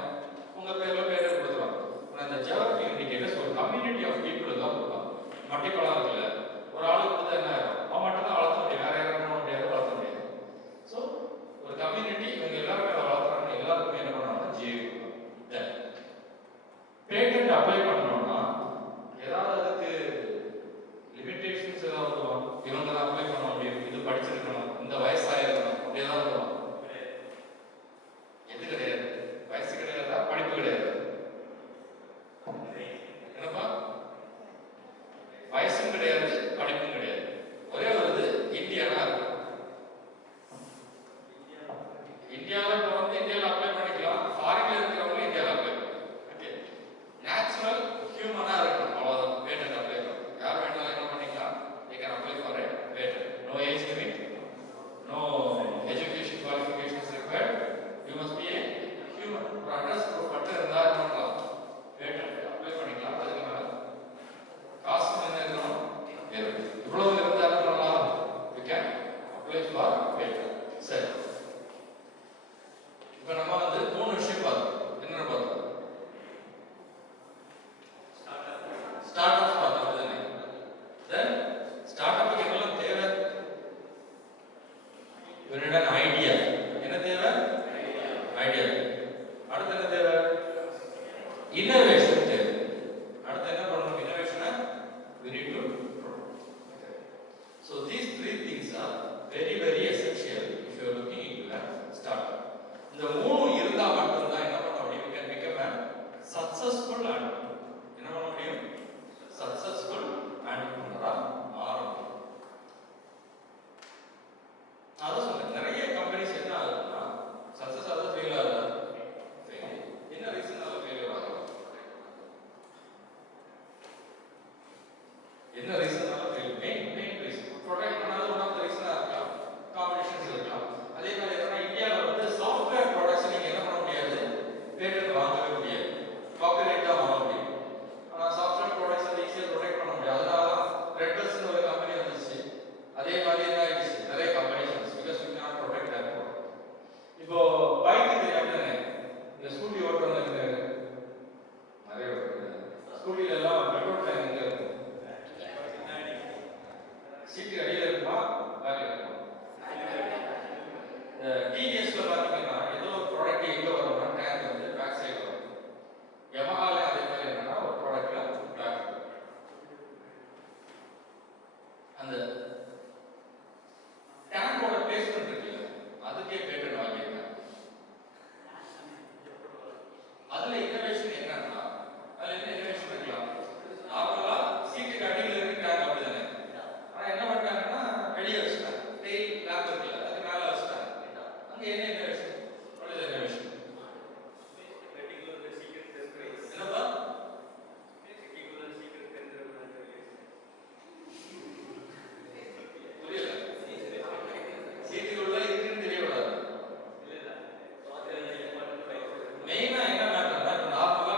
உங்க பேர்ல பேட்டன் கொடுத்துருவாங்க. ஆனால் இந்த ஜியோகிராஃபிக் இண்டிகேட்டர்ஸ் ஒரு கம்யூனிட்டி ஆஃப் பீப்புள் தான் கொடுப்பாங்க. மட்டிப்பழம் இருக்குல்ல, ஒரு ஆளுக்கு கொடுத்தா என்ன ஆகும்? அவன் மட்டும் தான் வளர்த்த முடியும், வேற யாரும் பண்ண முடியாது, வளர்த்த முடியாது. ஸோ ஒரு கம்யூனிட்டி இவங்க எல்லாருமே அதை வளர்த்துறாங்க, எல்லாருக்குமே என்ன பண்ணுவாங்க? ஜிஐ கொடுப்பாங்க. பேட்டன்ட் அப்ளை பண்ணணும்னா ஏதாவது அதுக்கு லிமிடேஷன்ஸ் ஏதாவது வருவாங்க. இவங்க தான் அப்ளை பண்ண முடியும், இது படிச்சிருக்கணும், இந்த வயசாயிருக்கணும், அப்படி ஏதாவது வருவாங்க. எது கிடையாது? வயசு கிடையாதா? படிப்பு கிடையாது? என்னப்பா? வயசும் கிடையாது, படிப்பும் கிடையாது. ஒரே ஒரு இது இந்தியானா இருக்கு. இந்தியாவில் இப்போ வந்து இந்தியாவில் அப்ளை பண்ணிக்கலாம், ஃபாரின்ல இருக்கிறவங்க இந்தியாவில் அப்ளை பண்ணலாம். ஓகே, நேச்சுரல் ஹியூமனா இருக்கணும், அவ்வளோதான். பேட்டன்ட் அப்ளை பண்ணணும். யார் வேணாலும் என்ன பண்ணிக்கலாம்? they can apply for a patent. No age limit, no education qualifications required. You must be a human. ஒரு அட்ரஸ் மட்டும் இருந்தால் என்ன பண்ணலாம்? பேட்டன்ட் அப்ளை பண்ணிக்கலாம். அதுக்கு மேலே காசு என்ன இருக்கணும்? இவ்வளவு இருந்தால் என்ன பண்ணலாம்? you can apply for patent. சரி, இப்போ நம்ம வந்து 3 விஷயம் பார்த்தோம். என்னென்ன பார்த்தோம்? ஸ்டார்ட் அப் பார்த்தோம், அப்படிதானே? தென் ஸ்டார்ட் அப்புக்கு என்னெல்லாம் தேவை? ஒரு ஐடியா. என்ன தேவை? ஐடியா. அடுத்து என்ன தேவை? இன்னோவேஷன் தேவை. அடுத்து என்ன பண்ணணும்? இன்னோவேஷனை we need to promote. So these 3 things are very very essential if you are looking into a startup. இந்த 3 இருந்தா மட்டும் தான் என்ன பண்ண முடியும்? You can become a successful entrepreneur. என்ன பண்ண முடியும்? successful entrepreneur மாற முடியும். அதான் சொன்னேன், நிறைய கம்பெனிஸ் என்ன ஆகுதுன்னா சக்சஸ் ஆகுது, ஃபெயில் ஆகுது. என்ன ரீசனால ஃபெயிலியர் ஆகும்? என்ன ரீசனால ஃபெயில்? மெயின் ரீசன் ப்ரொடக்ட் பண்ணாத ஒன் ஆஃப் தி ரீசனா இருக்கலாம், காம்படிஷன்ஸ் இருக்கலாம். அதே மாதிரி என்னன்னா இந்தியாவில் வந்து சாஃப்ட்வேர் ப்ராடக்ட்ஸ் நீங்க என்ன பண்ண முடியாது? பேட்டன்ட் வாங்கவே முடியாது, காப்பிரைட் தான் வாங்க முடியும். ஆனால் சாஃப்ட்வேர் ப்ராடக்ட்ஸ் வந்து ஈஸியாக ப்ரொடெக்ட் பண்ண முடியும். அதனால தான் ரெட் பஸ்ன்னு ஒரு கம்பெனி வந்துச்சு. அதே மாதிரி என்ன ஆயிடுச்சு? நிறைய competitions because you cannot protect that product. இப்போ பைக் தெரியாம தானே இந்த ஸ்கூட்டி ஓட்டுறவங்க நிறைய ஸ்கூட்டில எல்லாம் பெட்ரோல் டேங்க் எங்க இருக்கும்? சீட்டு அடியில் இருக்குமா, பேக்ல இருக்குமா? டிவிஎஸ்ல பாத்தீங்கன்னா ஏதோ ஒரு ப்ராடக்ட் எங்க வரும்னா டேங்க் வந்து பேக் சைடு வரும். யமஹால அதே மாதிரி என்னன்னா ஒரு ப்ராடக்ட்ல பேக் அந்த டேங்கோட பிளேஸ்மெண்ட் இருக்குல்ல, அதுக்கே பேட்டன்ட் வாங்கியிருக்காங்க. அதுல இன்னோவேஷன் என்னன்னா, அதுல என்ன இன்னோவேஷன் இருக்கலாம்? நார்மலா சீட்டுக்கு அடியில் இருக்கு டேங்க், அப்படிதானே? ஆனா என்ன பண்றாங்கன்னா வெளியே வச்சுட்டாங்க. டெய்ல் லேம்ப் இருக்குல்ல, அதுக்கு மேல வச்சுட்டாங்க. அங்க என்ன இன்னோவேஷன்? இன்னோவேஷன் என்னப்பா? புரியல. சீட்டுக்குள்ள இருக்குன்னு தெரியக்கூடாது. மெயினா என்ன மேட்டர்னா, நார்மலா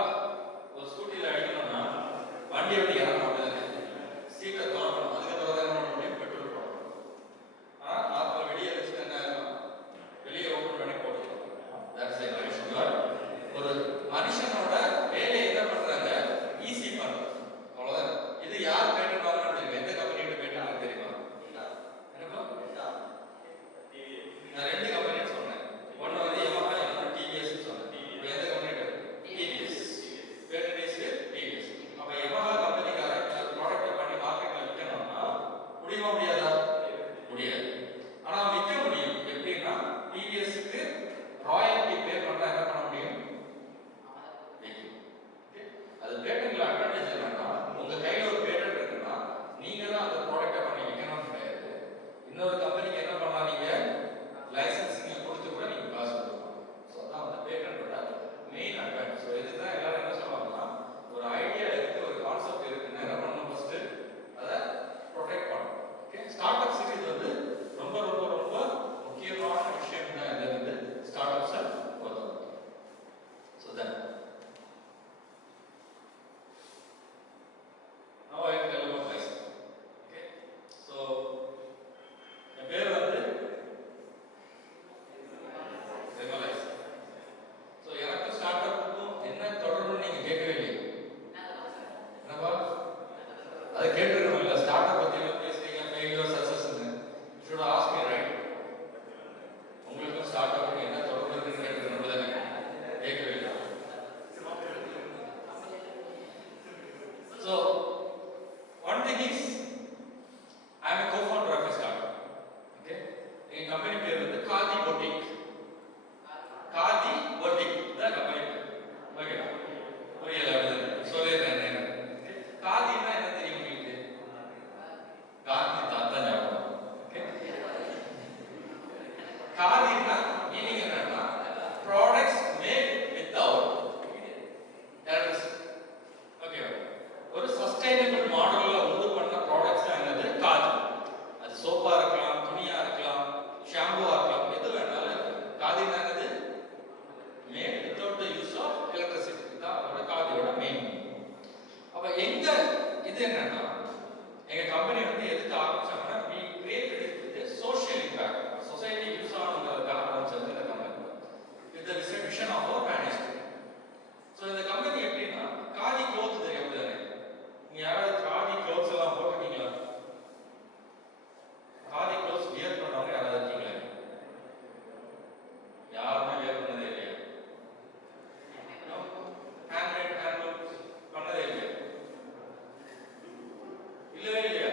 ஒரு ஸ்கூட்டில அடிக்கணும்னா வண்டி விட்டு இறங்கணும், அப்படிதானே? சீட்டை திறக்கணும், அதுக்கப்புறம் தான் என்ன பண்ண முடியும்? பெட்ரோல் போடணும். ஆனா நார்மலா வெளியே வச்சுட்டு என்ன ஆகும்? வெளியே ஓப்பன் பண்ணி போட்டுக்கலாம். That's innovation. ஒரு மனுஷனோட வேலையை என்ன பண்றாங்க? ஈஸி பண்றாங்க, அவ்வளவுதான். இது யார் பேட்டன்ட் வாங்கணும்னு தெரியும்? எந்த கம்பெனியோட பேட்டன்ட் தெரியுமா? thing is, I am a co-founder of a startup. Okay, in company பேர் வந்து காதி பொட்டிக். காதி பொட்டிக் தான் company பேர். ஓகே, புரியல அப்படிதான் சொல்லிடுறேன். காதினா என்ன தெரியும் உங்களுக்கு? காந்தி தாத்தா ஞாபகம். ஓகே, காதினா மீனிங் என்னன்னா products made without electricity. Okay, ஒரு சஸ்டைனபிள் மாடல்ல உண்டு பண்ண ப்ராடக்ட்ஸ் என்னது? காதி. அது சோப்பா இருக்கலாம், துணியா இருக்கலாம், ஷாம்புவா இருக்கலாம், எது வேணாலும் இருக்கலாம். காதினா என்னது? Made without the use of electricity. தான் அதோட காதியோட மெயின். அப்ப எங்க இது என்னன்னா, எங்க கம்பெனி வந்து எதுக்கு ஆரம்பிச்சாங்கன்னா, we created a social impact. Society use ஆகுறதுக்காக ஆரம்பிச்சது இந்த company. with the vision of our management. So இந்த கம்பெனி எப்படின்னா, காதி க்ளோத்ஸ் தெரியும் தானே? நீங்க யாராவது காதி க்ளோத்ஸ் எல்லாம் போட்டுருக்கீங்களா? காதி க்ளோத்ஸ் வியர் பண்ணவங்க யாராவது இருக்கீங்களா? யாருமே வியர் பண்ணதே இல்லையா? ஹேண்ட்மேட் பண்ணதே இல்லையா? இல்லவே இல்லையா?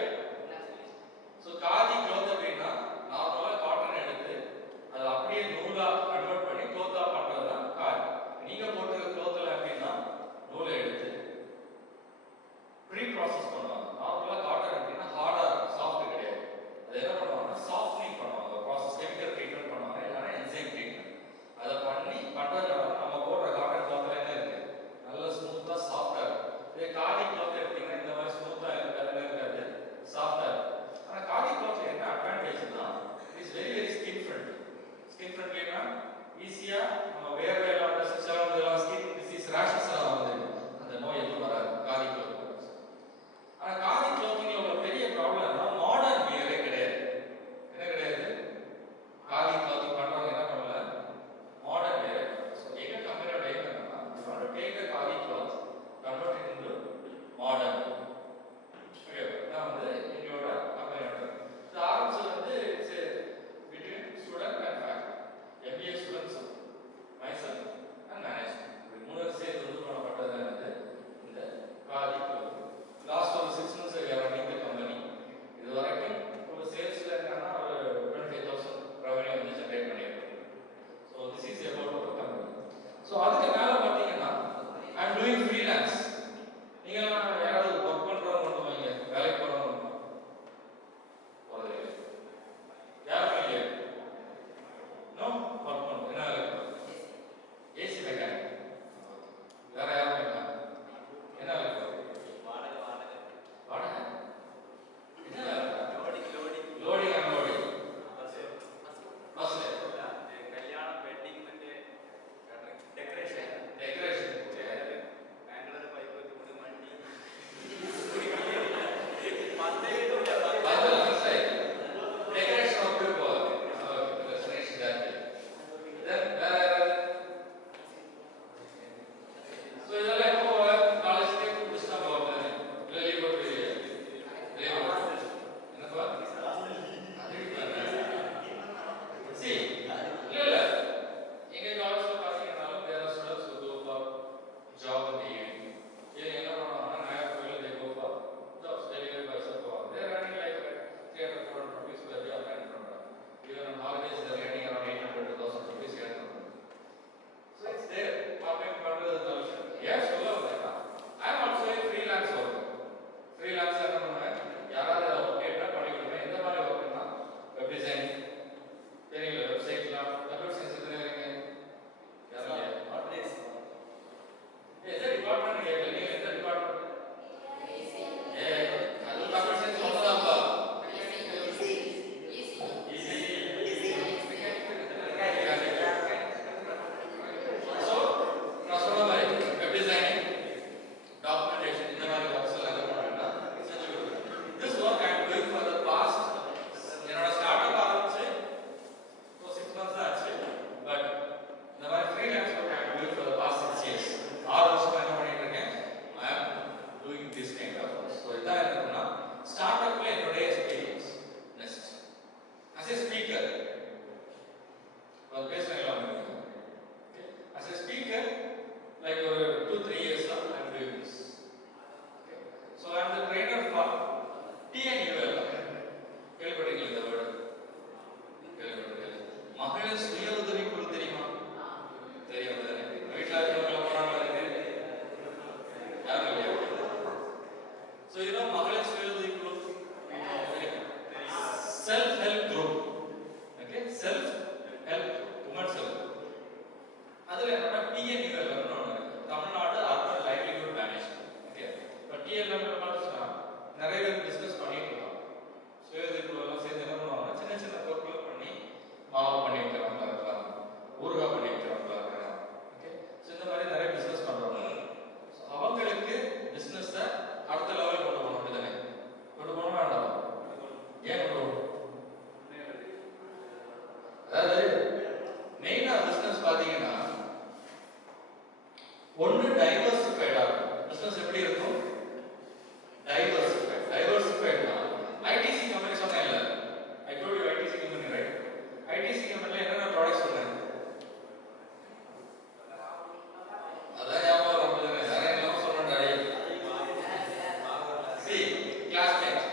கிளாஸ்மேட்,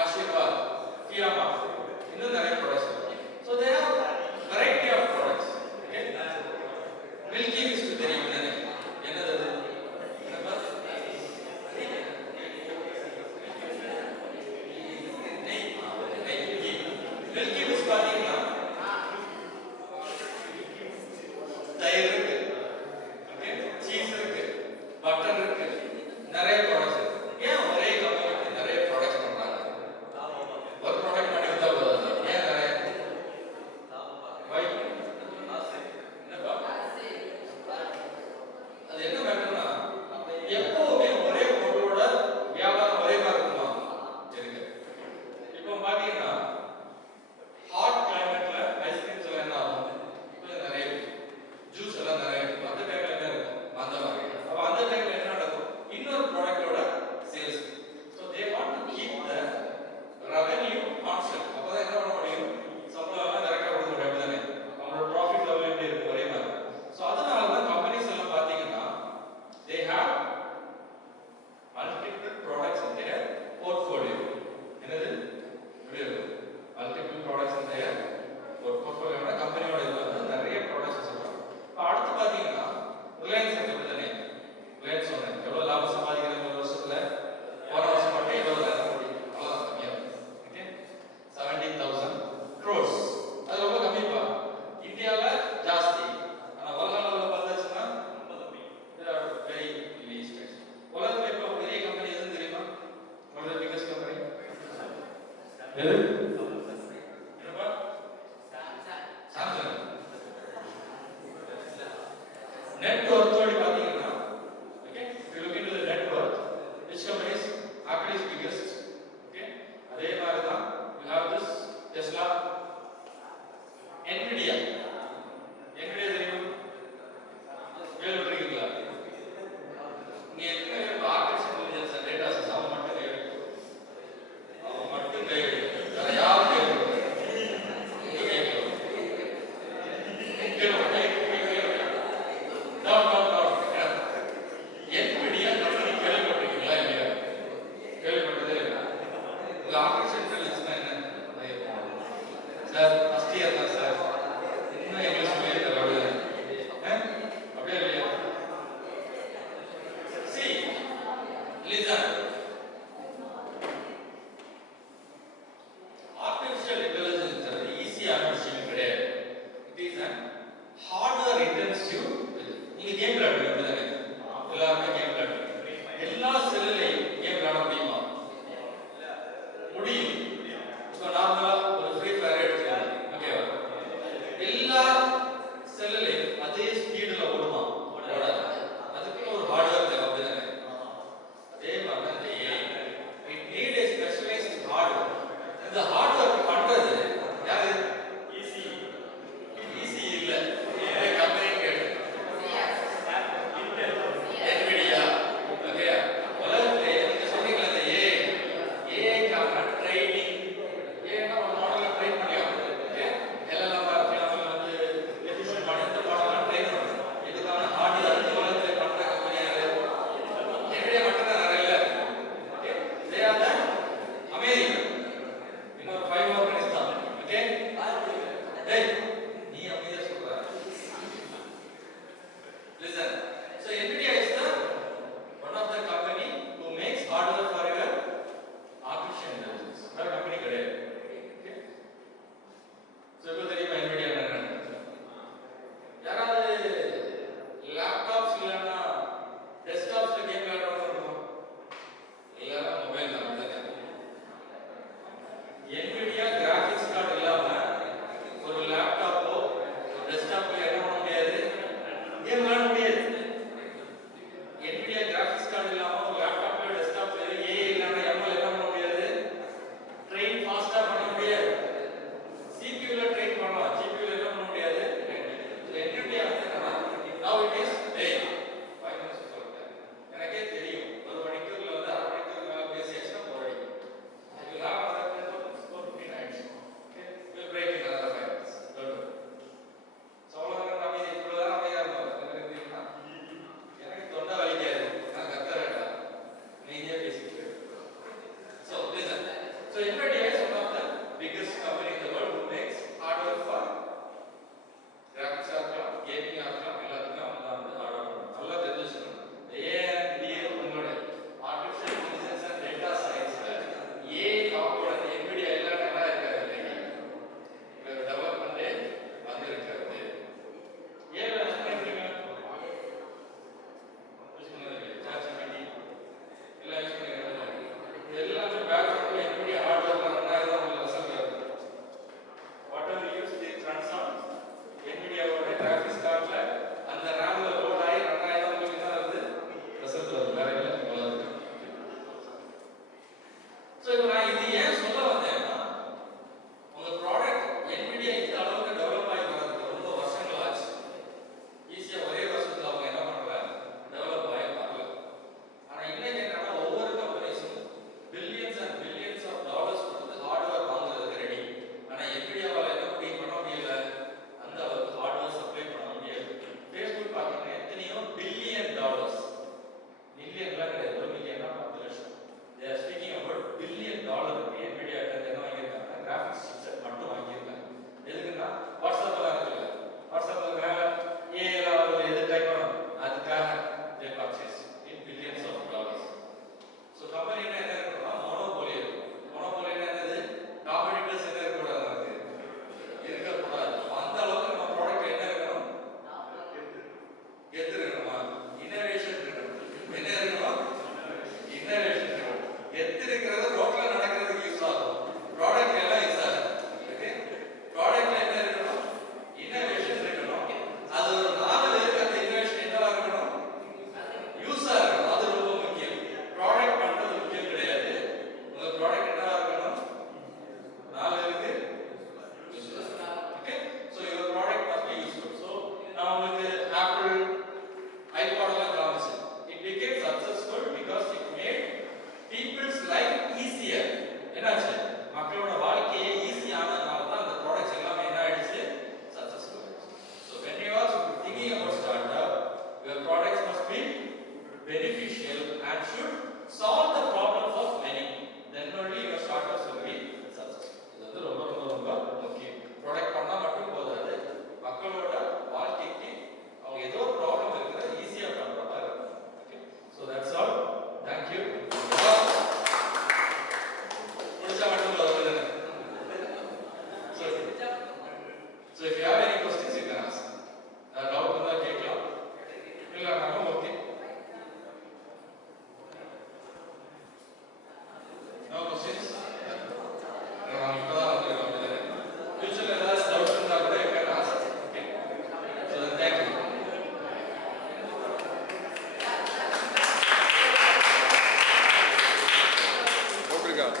ஆஷிர்வாத், ஃபியாமா, இன்னும் நிறைய ப்ராடக்ட்ஸ் இருக்கு. So they have variety of products. Milky Mist தெரியும் தானே? என்னது அது? மில்கி மிஸ்ட் பார்த்தீங்கன்னா தயிர் இருக்கு, சீஸ் இருக்கு, பட்டர் இருக்கு, நிறைய ப்ராடக்ட்ஸ் இருக்கு. ஏன் ஒரே கம்பெனி நிறைய ப்ராடக்ட்ஸ் பண்றாங்க? ஒரு ப்ராடக்ட் பண்ணி வித்தா போதாது, ஏன் நிறைய? அது என்ன மேட்டர்னா, எப்பவுமே ஒரே பொருளோட வியாபாரம் ஒரே மாதிரி இருக்குமா? இருக்கு. இப்போ பாத்தீங்கன்னா ஹாட் கிளைமேட்ல ஐஸ்கிரீம்ஸ் எல்லாம் என்ன ஆகும்? இப்போ நிறைய ஜூஸ் எல்லாம் நிறைய இருக்கும். அந்த டைம்ல என்ன இருக்கும்? அந்த மாதிரி. அப்ப அந்த டைம்ல என்ன நடக்கும்? இன்னொரு ப்ராடக்ட்டோட sales. So they want to keep the revenue constant. அப்பதான் என்ன பண்ண முடியும்? சம்பளம் எல்லாம் கரெக்டா கொடுக்க முடியும் தானே? அவங்களோட ப்ராஃபிட் லெவல் எப்படி இருக்கும்? ஒரே மாதிரி. ஸோ அதனால தான் கம்பெனிஸ் எல்லாம் பாத்தீங்கன்னா they have multiple products in their portfolio. என்னது? எப்படி இருக்கும்? Multiple products in their portfolio. கம்பெனியோட இதுல வந்து நிறைய ப்ராடக்ட்ஸ் வச்சிருக்காங்க. இப்போ அடுத்து பாத்தீங்கன்னா ரிலையன்ஸ் எப்படி தானே? ரிலையன்ஸ் சொன்னேன் எவ்வளவு லாபம் சம்பாதிக்கிறாங்க ஒரு வருஷத்துல? போன வருஷம் மட்டும் 70,000 கோடி. அவ்வளவுதான் கம்மியா. Okay, 17,000 crores. அது ரொம்ப கம்மிப்பா. இந்தியால ஜாஸ்தி, ஆனா உலக அளவுல பார்த்தாச்சுன்னா வெரி லீஸ்ட். உலகத்துல இப்போ பெரிய கம்பெனி எதுன்னு தெரியுமா? One of the biggest company எது? என்னப்பா? சாம்சங். நெட் வொர்த் ஓடி பாத்தீங்கன்னா, okay, if you look into the net worth, which company is Apple is biggest? Okay, அதே மாதிரி தான் you have this Tesla, Nvidia. Nvidia தெரியுமா? கேள்விப்பட்டிருக்கீங்களா? இங்க எத்தனை பேர் artificial intelligence and data science அவன் மட்டும் கை வைக்கும்? அவன் மட்டும் கை வைக்கும். வேற யாரும் கை வைக்க Nvidia கம்பெனி கேள்விப்பட்டிருக்கீங்களா? இல்லையா? கேள்விப்பட்டதே இல்லை. இது ஆர்டிஃபிஷியல் இன்டெலிஜென்ஸ்னா என்ன? சார் ஃபர்ஸ்ட் இயர் தான் சார், இன்னும் எங்களுக்கு சொல்லி தர அப்படியே இல்லையா? See, listen. Artificial intelligence is ஈஸியான விஷயம் கிடையாது. It is an hardware intensive. நீங்க கேம் விளையாடுவீங்க அப்படிதானே? எல்லாருமே கேம் விளையாடுவீங்க. எல்லா செல்லுலையும் கேம் விளையாட முடியுமா? முடியும். இப்போ நார்மலா ஒரு ஃப்ரீ ஃபயர் எடுத்துக்கலாம். ஓகேவா? எல்லா செல்லுலையும் அதே ஸ்பீடுல ஓடுமா? ஓடாது. அதுக்கு ஒரு ஹார்ட்வேர் தேவை அப்படிதானே? அதே மாதிரி தான் இந்த AI. It need a specialized hardware. இந்த ஹார்ட்வேர் பண்றது யாரு? ஈஸி இல்ல. இந்த கம்பெனி கேட்டு Nvidia. ஓகே, உலகத்துல நீங்க சொன்னீங்களா இந்த AI கான ட்ரைனிங், ஏன்னா ஒரு மாடலை ட்ரெயின் பண்ணியாங்க. ஓகே, LLM நம்ம வந்து எஃபிஷியன்ட் பண்ணி இந்த மாடலை ட்ரெயின் பண்ணணும். இதுக்கான ஹார்ட்வேர் இந்த உலகத்துல பண்ற கம்பெனி யாரு? Nvidia மட்டும் தான் நிறைய இல்ல. Okay, they are the American. இன்னொரு 5 ஸோ இப்போ நான் இது ஏன் சொல்ல வந்தேன்னா, உங்க ப்ராடக்ட் NVIDIA இந்த அளவுக்கு டெவலப் ஆகி வரதுக்கு ரொம்ப வருஷங்கள் ஆச்சு. ஈஸியா ஒரே வருஷத்துல அவங்க என்ன பண்ணல, டெவலப் ஆகி வரல. ஆனா இன்னைக்கு என்னன்னா ஒவ்வொரு கம்பெனிஸும் billions and billions of dollars கொடுத்து ஹார்ட்வேர் வாங்குறதுக்கு ரெடி. ஆனா NVIDIAவால என்ன பண்ண முடியல, அந்த அளவுக்கு ஹார்ட்வேர் சப்ளை பண்ண முடியாது. ஃபேஸ்புக் பார்த்தீங்கன்னா எத்தனையோ பில்லியன் டாலர்ஸ், மில்லியன்லாம் கிடையாது, ஒரு மில்லியன்னா 10 லட்சம். They are speaking about billion dollar. NVIDIA என்ன வாங்கியிருக்காங்க, கிராஃபிக்ஸ் சிப்செட் மட்டும் வாங்கியிருக்காங்க. எதுக்குன்னா வாட்ஸ்அப்ல இருக்குல்ல, வாட்ஸ்அப்ல மேல ஏல வந்து எது டைப் பண்ணணும், அதுக்காக they purchase in billions of dollars. So company என்ன இருக்கணும்னா மோனோபோலி இருக்கும். மோனோபோலினா என்னது, காம்படிட்டர்ஸ் என்ன இருக்கக்கூடாது, நமக்கு இருக்கக்கூடாது. அந்த அளவுக்கு நம்ம ப்ராடக்ட் என்ன இருக்கணும், கெத்து இருக்கணுமா, இன்னோவேஷன் இருக்கணும். என்ன இருக்கணும், இன்னோவேஷன் இருக்கணும். கெத்து இருக்கிறது ரோட்ல நடக்கிறதுக்கு யூஸ் ஆகும், ப்ராடக்ட் எல்லாம் யூஸ் ஆகும். ஓகே, ப்ராடக்ட்ல என்ன இருக்கணும், இன்னோவேஷன் இருக்கணும். அது ஒரு 4 பேருக்கு அந்த இன்னோவேஷன் என்னவா இருக்கணும், யூஸா இருக்கணும். அது ரொம்ப முக்கியம். ப்ராடக்ட் பண்றது முக்கியம் கிடையாது, உங்க ப்ராடக்ட் என்னவா இருக்கணும், 4 பேருக்கு useful. Okay, so your product must be useful. So நான் உங்களுக்கு ஆப்பிள் ஐபாட் எல்லாம் காமிச்சேன். It became successful because it made people's life easier. என்னாச்சு, மக்களோட வாழ்க்கையை ஈஸி ஆனதுனால தான் அந்த ப்ராடக்ட்ஸ் எல்லாமே என்ன ஆயிடுச்சு, சக்சஸ்ஃபுல் ஆயிடுச்சு. So when you are thinking about startup, your products must be beneficial and should solve the problems of many. Then only your startups will be successful. இது வந்து ரொம்ப ரொம்ப ரொம்ப முக்கியம். ப்ராடக்ட் பண்ணா மட்டும் போதாது, மக்களோட வாழ்க்கைக்கு அவங்க ஏதோ ஒரு ப்ராப்ளம் இருக்குறத ஈஸியா பண்ற மாதிரி இருக்கும். Okay, so that's all. Thank you. முடிச்சா மட்டும் வருதுங்க. So if you have any questions you can ask. Doubt இருந்தா கேட்கலாம், இல்லைனாலும் ஓகே. No questions? நான் இப்பதான் வந்திருக்கேன். ஃபியூச்சர்ல ஏதாவது டவுட்ஸ் இருந்தா கூட you can ask. Okay. So then thank you. Obrigado.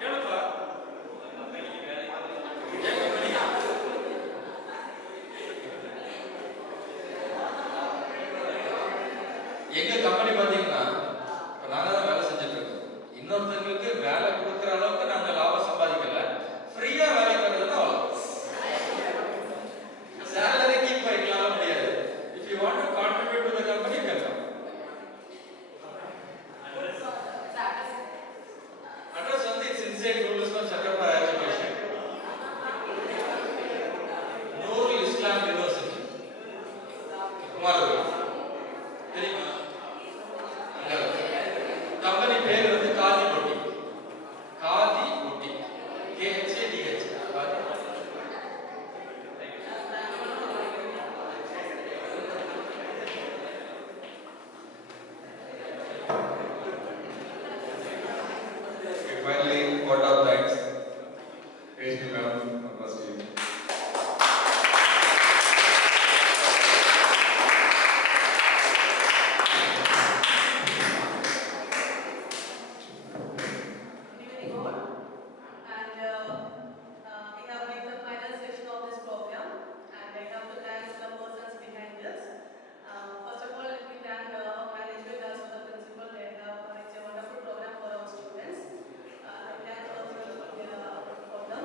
கேளுப்பா. எங்க கம்பெனி பாத்தீங்கன்னா இப்ப நாங்க தான் வேலை செஞ்சுட்டு இருக்கோம். இன்னொருத்தங்களுக்கு வேலை கொடுக்குற அளவுக்கு நாங்க லாபம் சம்பாதிக்கல, ஃப்ரீயா வேலை தரதுன்னா சேலரி கீப் பண்ணிக்கலாம் முடியாது. If you want to contribute to the company, you can come. Address வந்து it's inside Rulusman Chakrapar Education, Nurul Islam University, Kumarapuram. தெரியுமா? கம்பெனி பேர் வந்து khadi boutique. Khadi boutique, KHADH. Finally, word of thanks. Rashmi ma'am, first you. We have reached the final session of this program, and I have to thank the persons behind this. First of all, let me thank our management as well as the principal. They have arranged a wonderful program for our students. I thank also for them.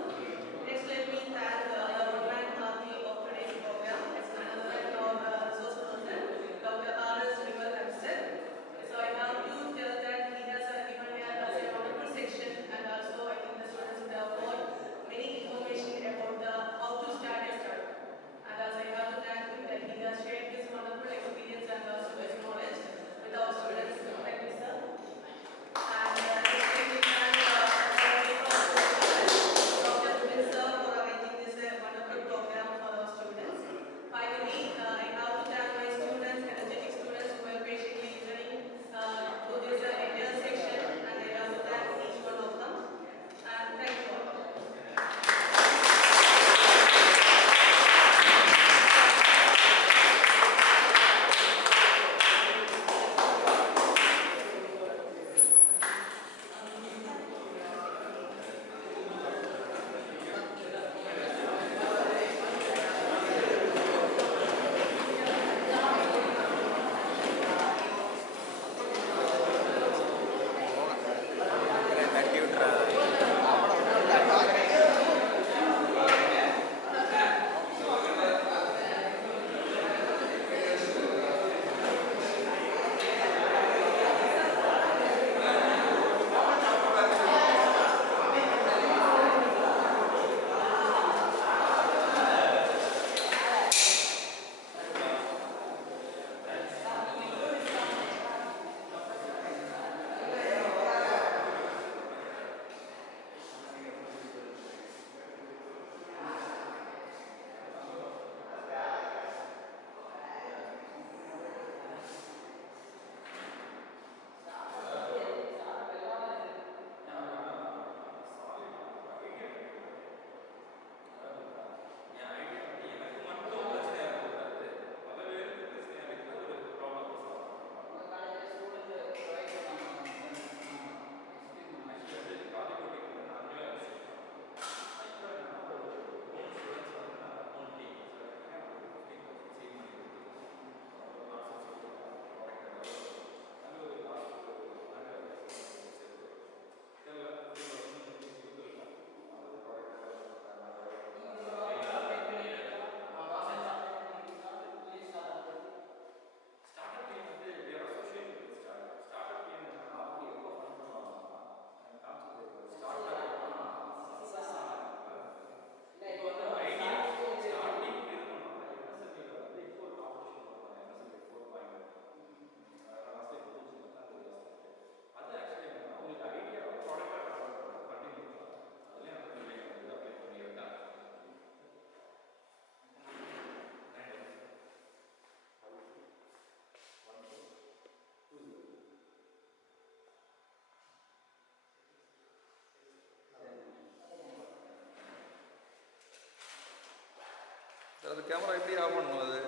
Sir அது கேமரா எப்படி ஆஃப் பண்ணணும் அது?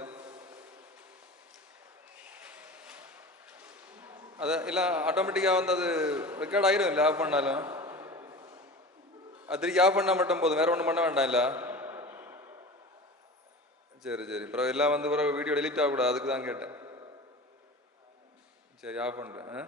அது இல்லை ஆட்டோமேட்டிக்காக வந்து அது ரெக்கார்ட் ஆகிடும் இல்லை ஆஃப் பண்ணாலும்? அது திருப்பி ஆஃப் பண்ணால் மட்டும் போதும், வேறு ஒன்றும் பண்ண வேண்டாம் இல்லை? சரி சரி, அப்புறம் எல்லாம் வந்து பிறகு வீடியோ டெலிட் ஆகக்கூடாது, அதுக்கு தான் கேட்டேன். சரி ஆஃப் பண்ணுறேன்.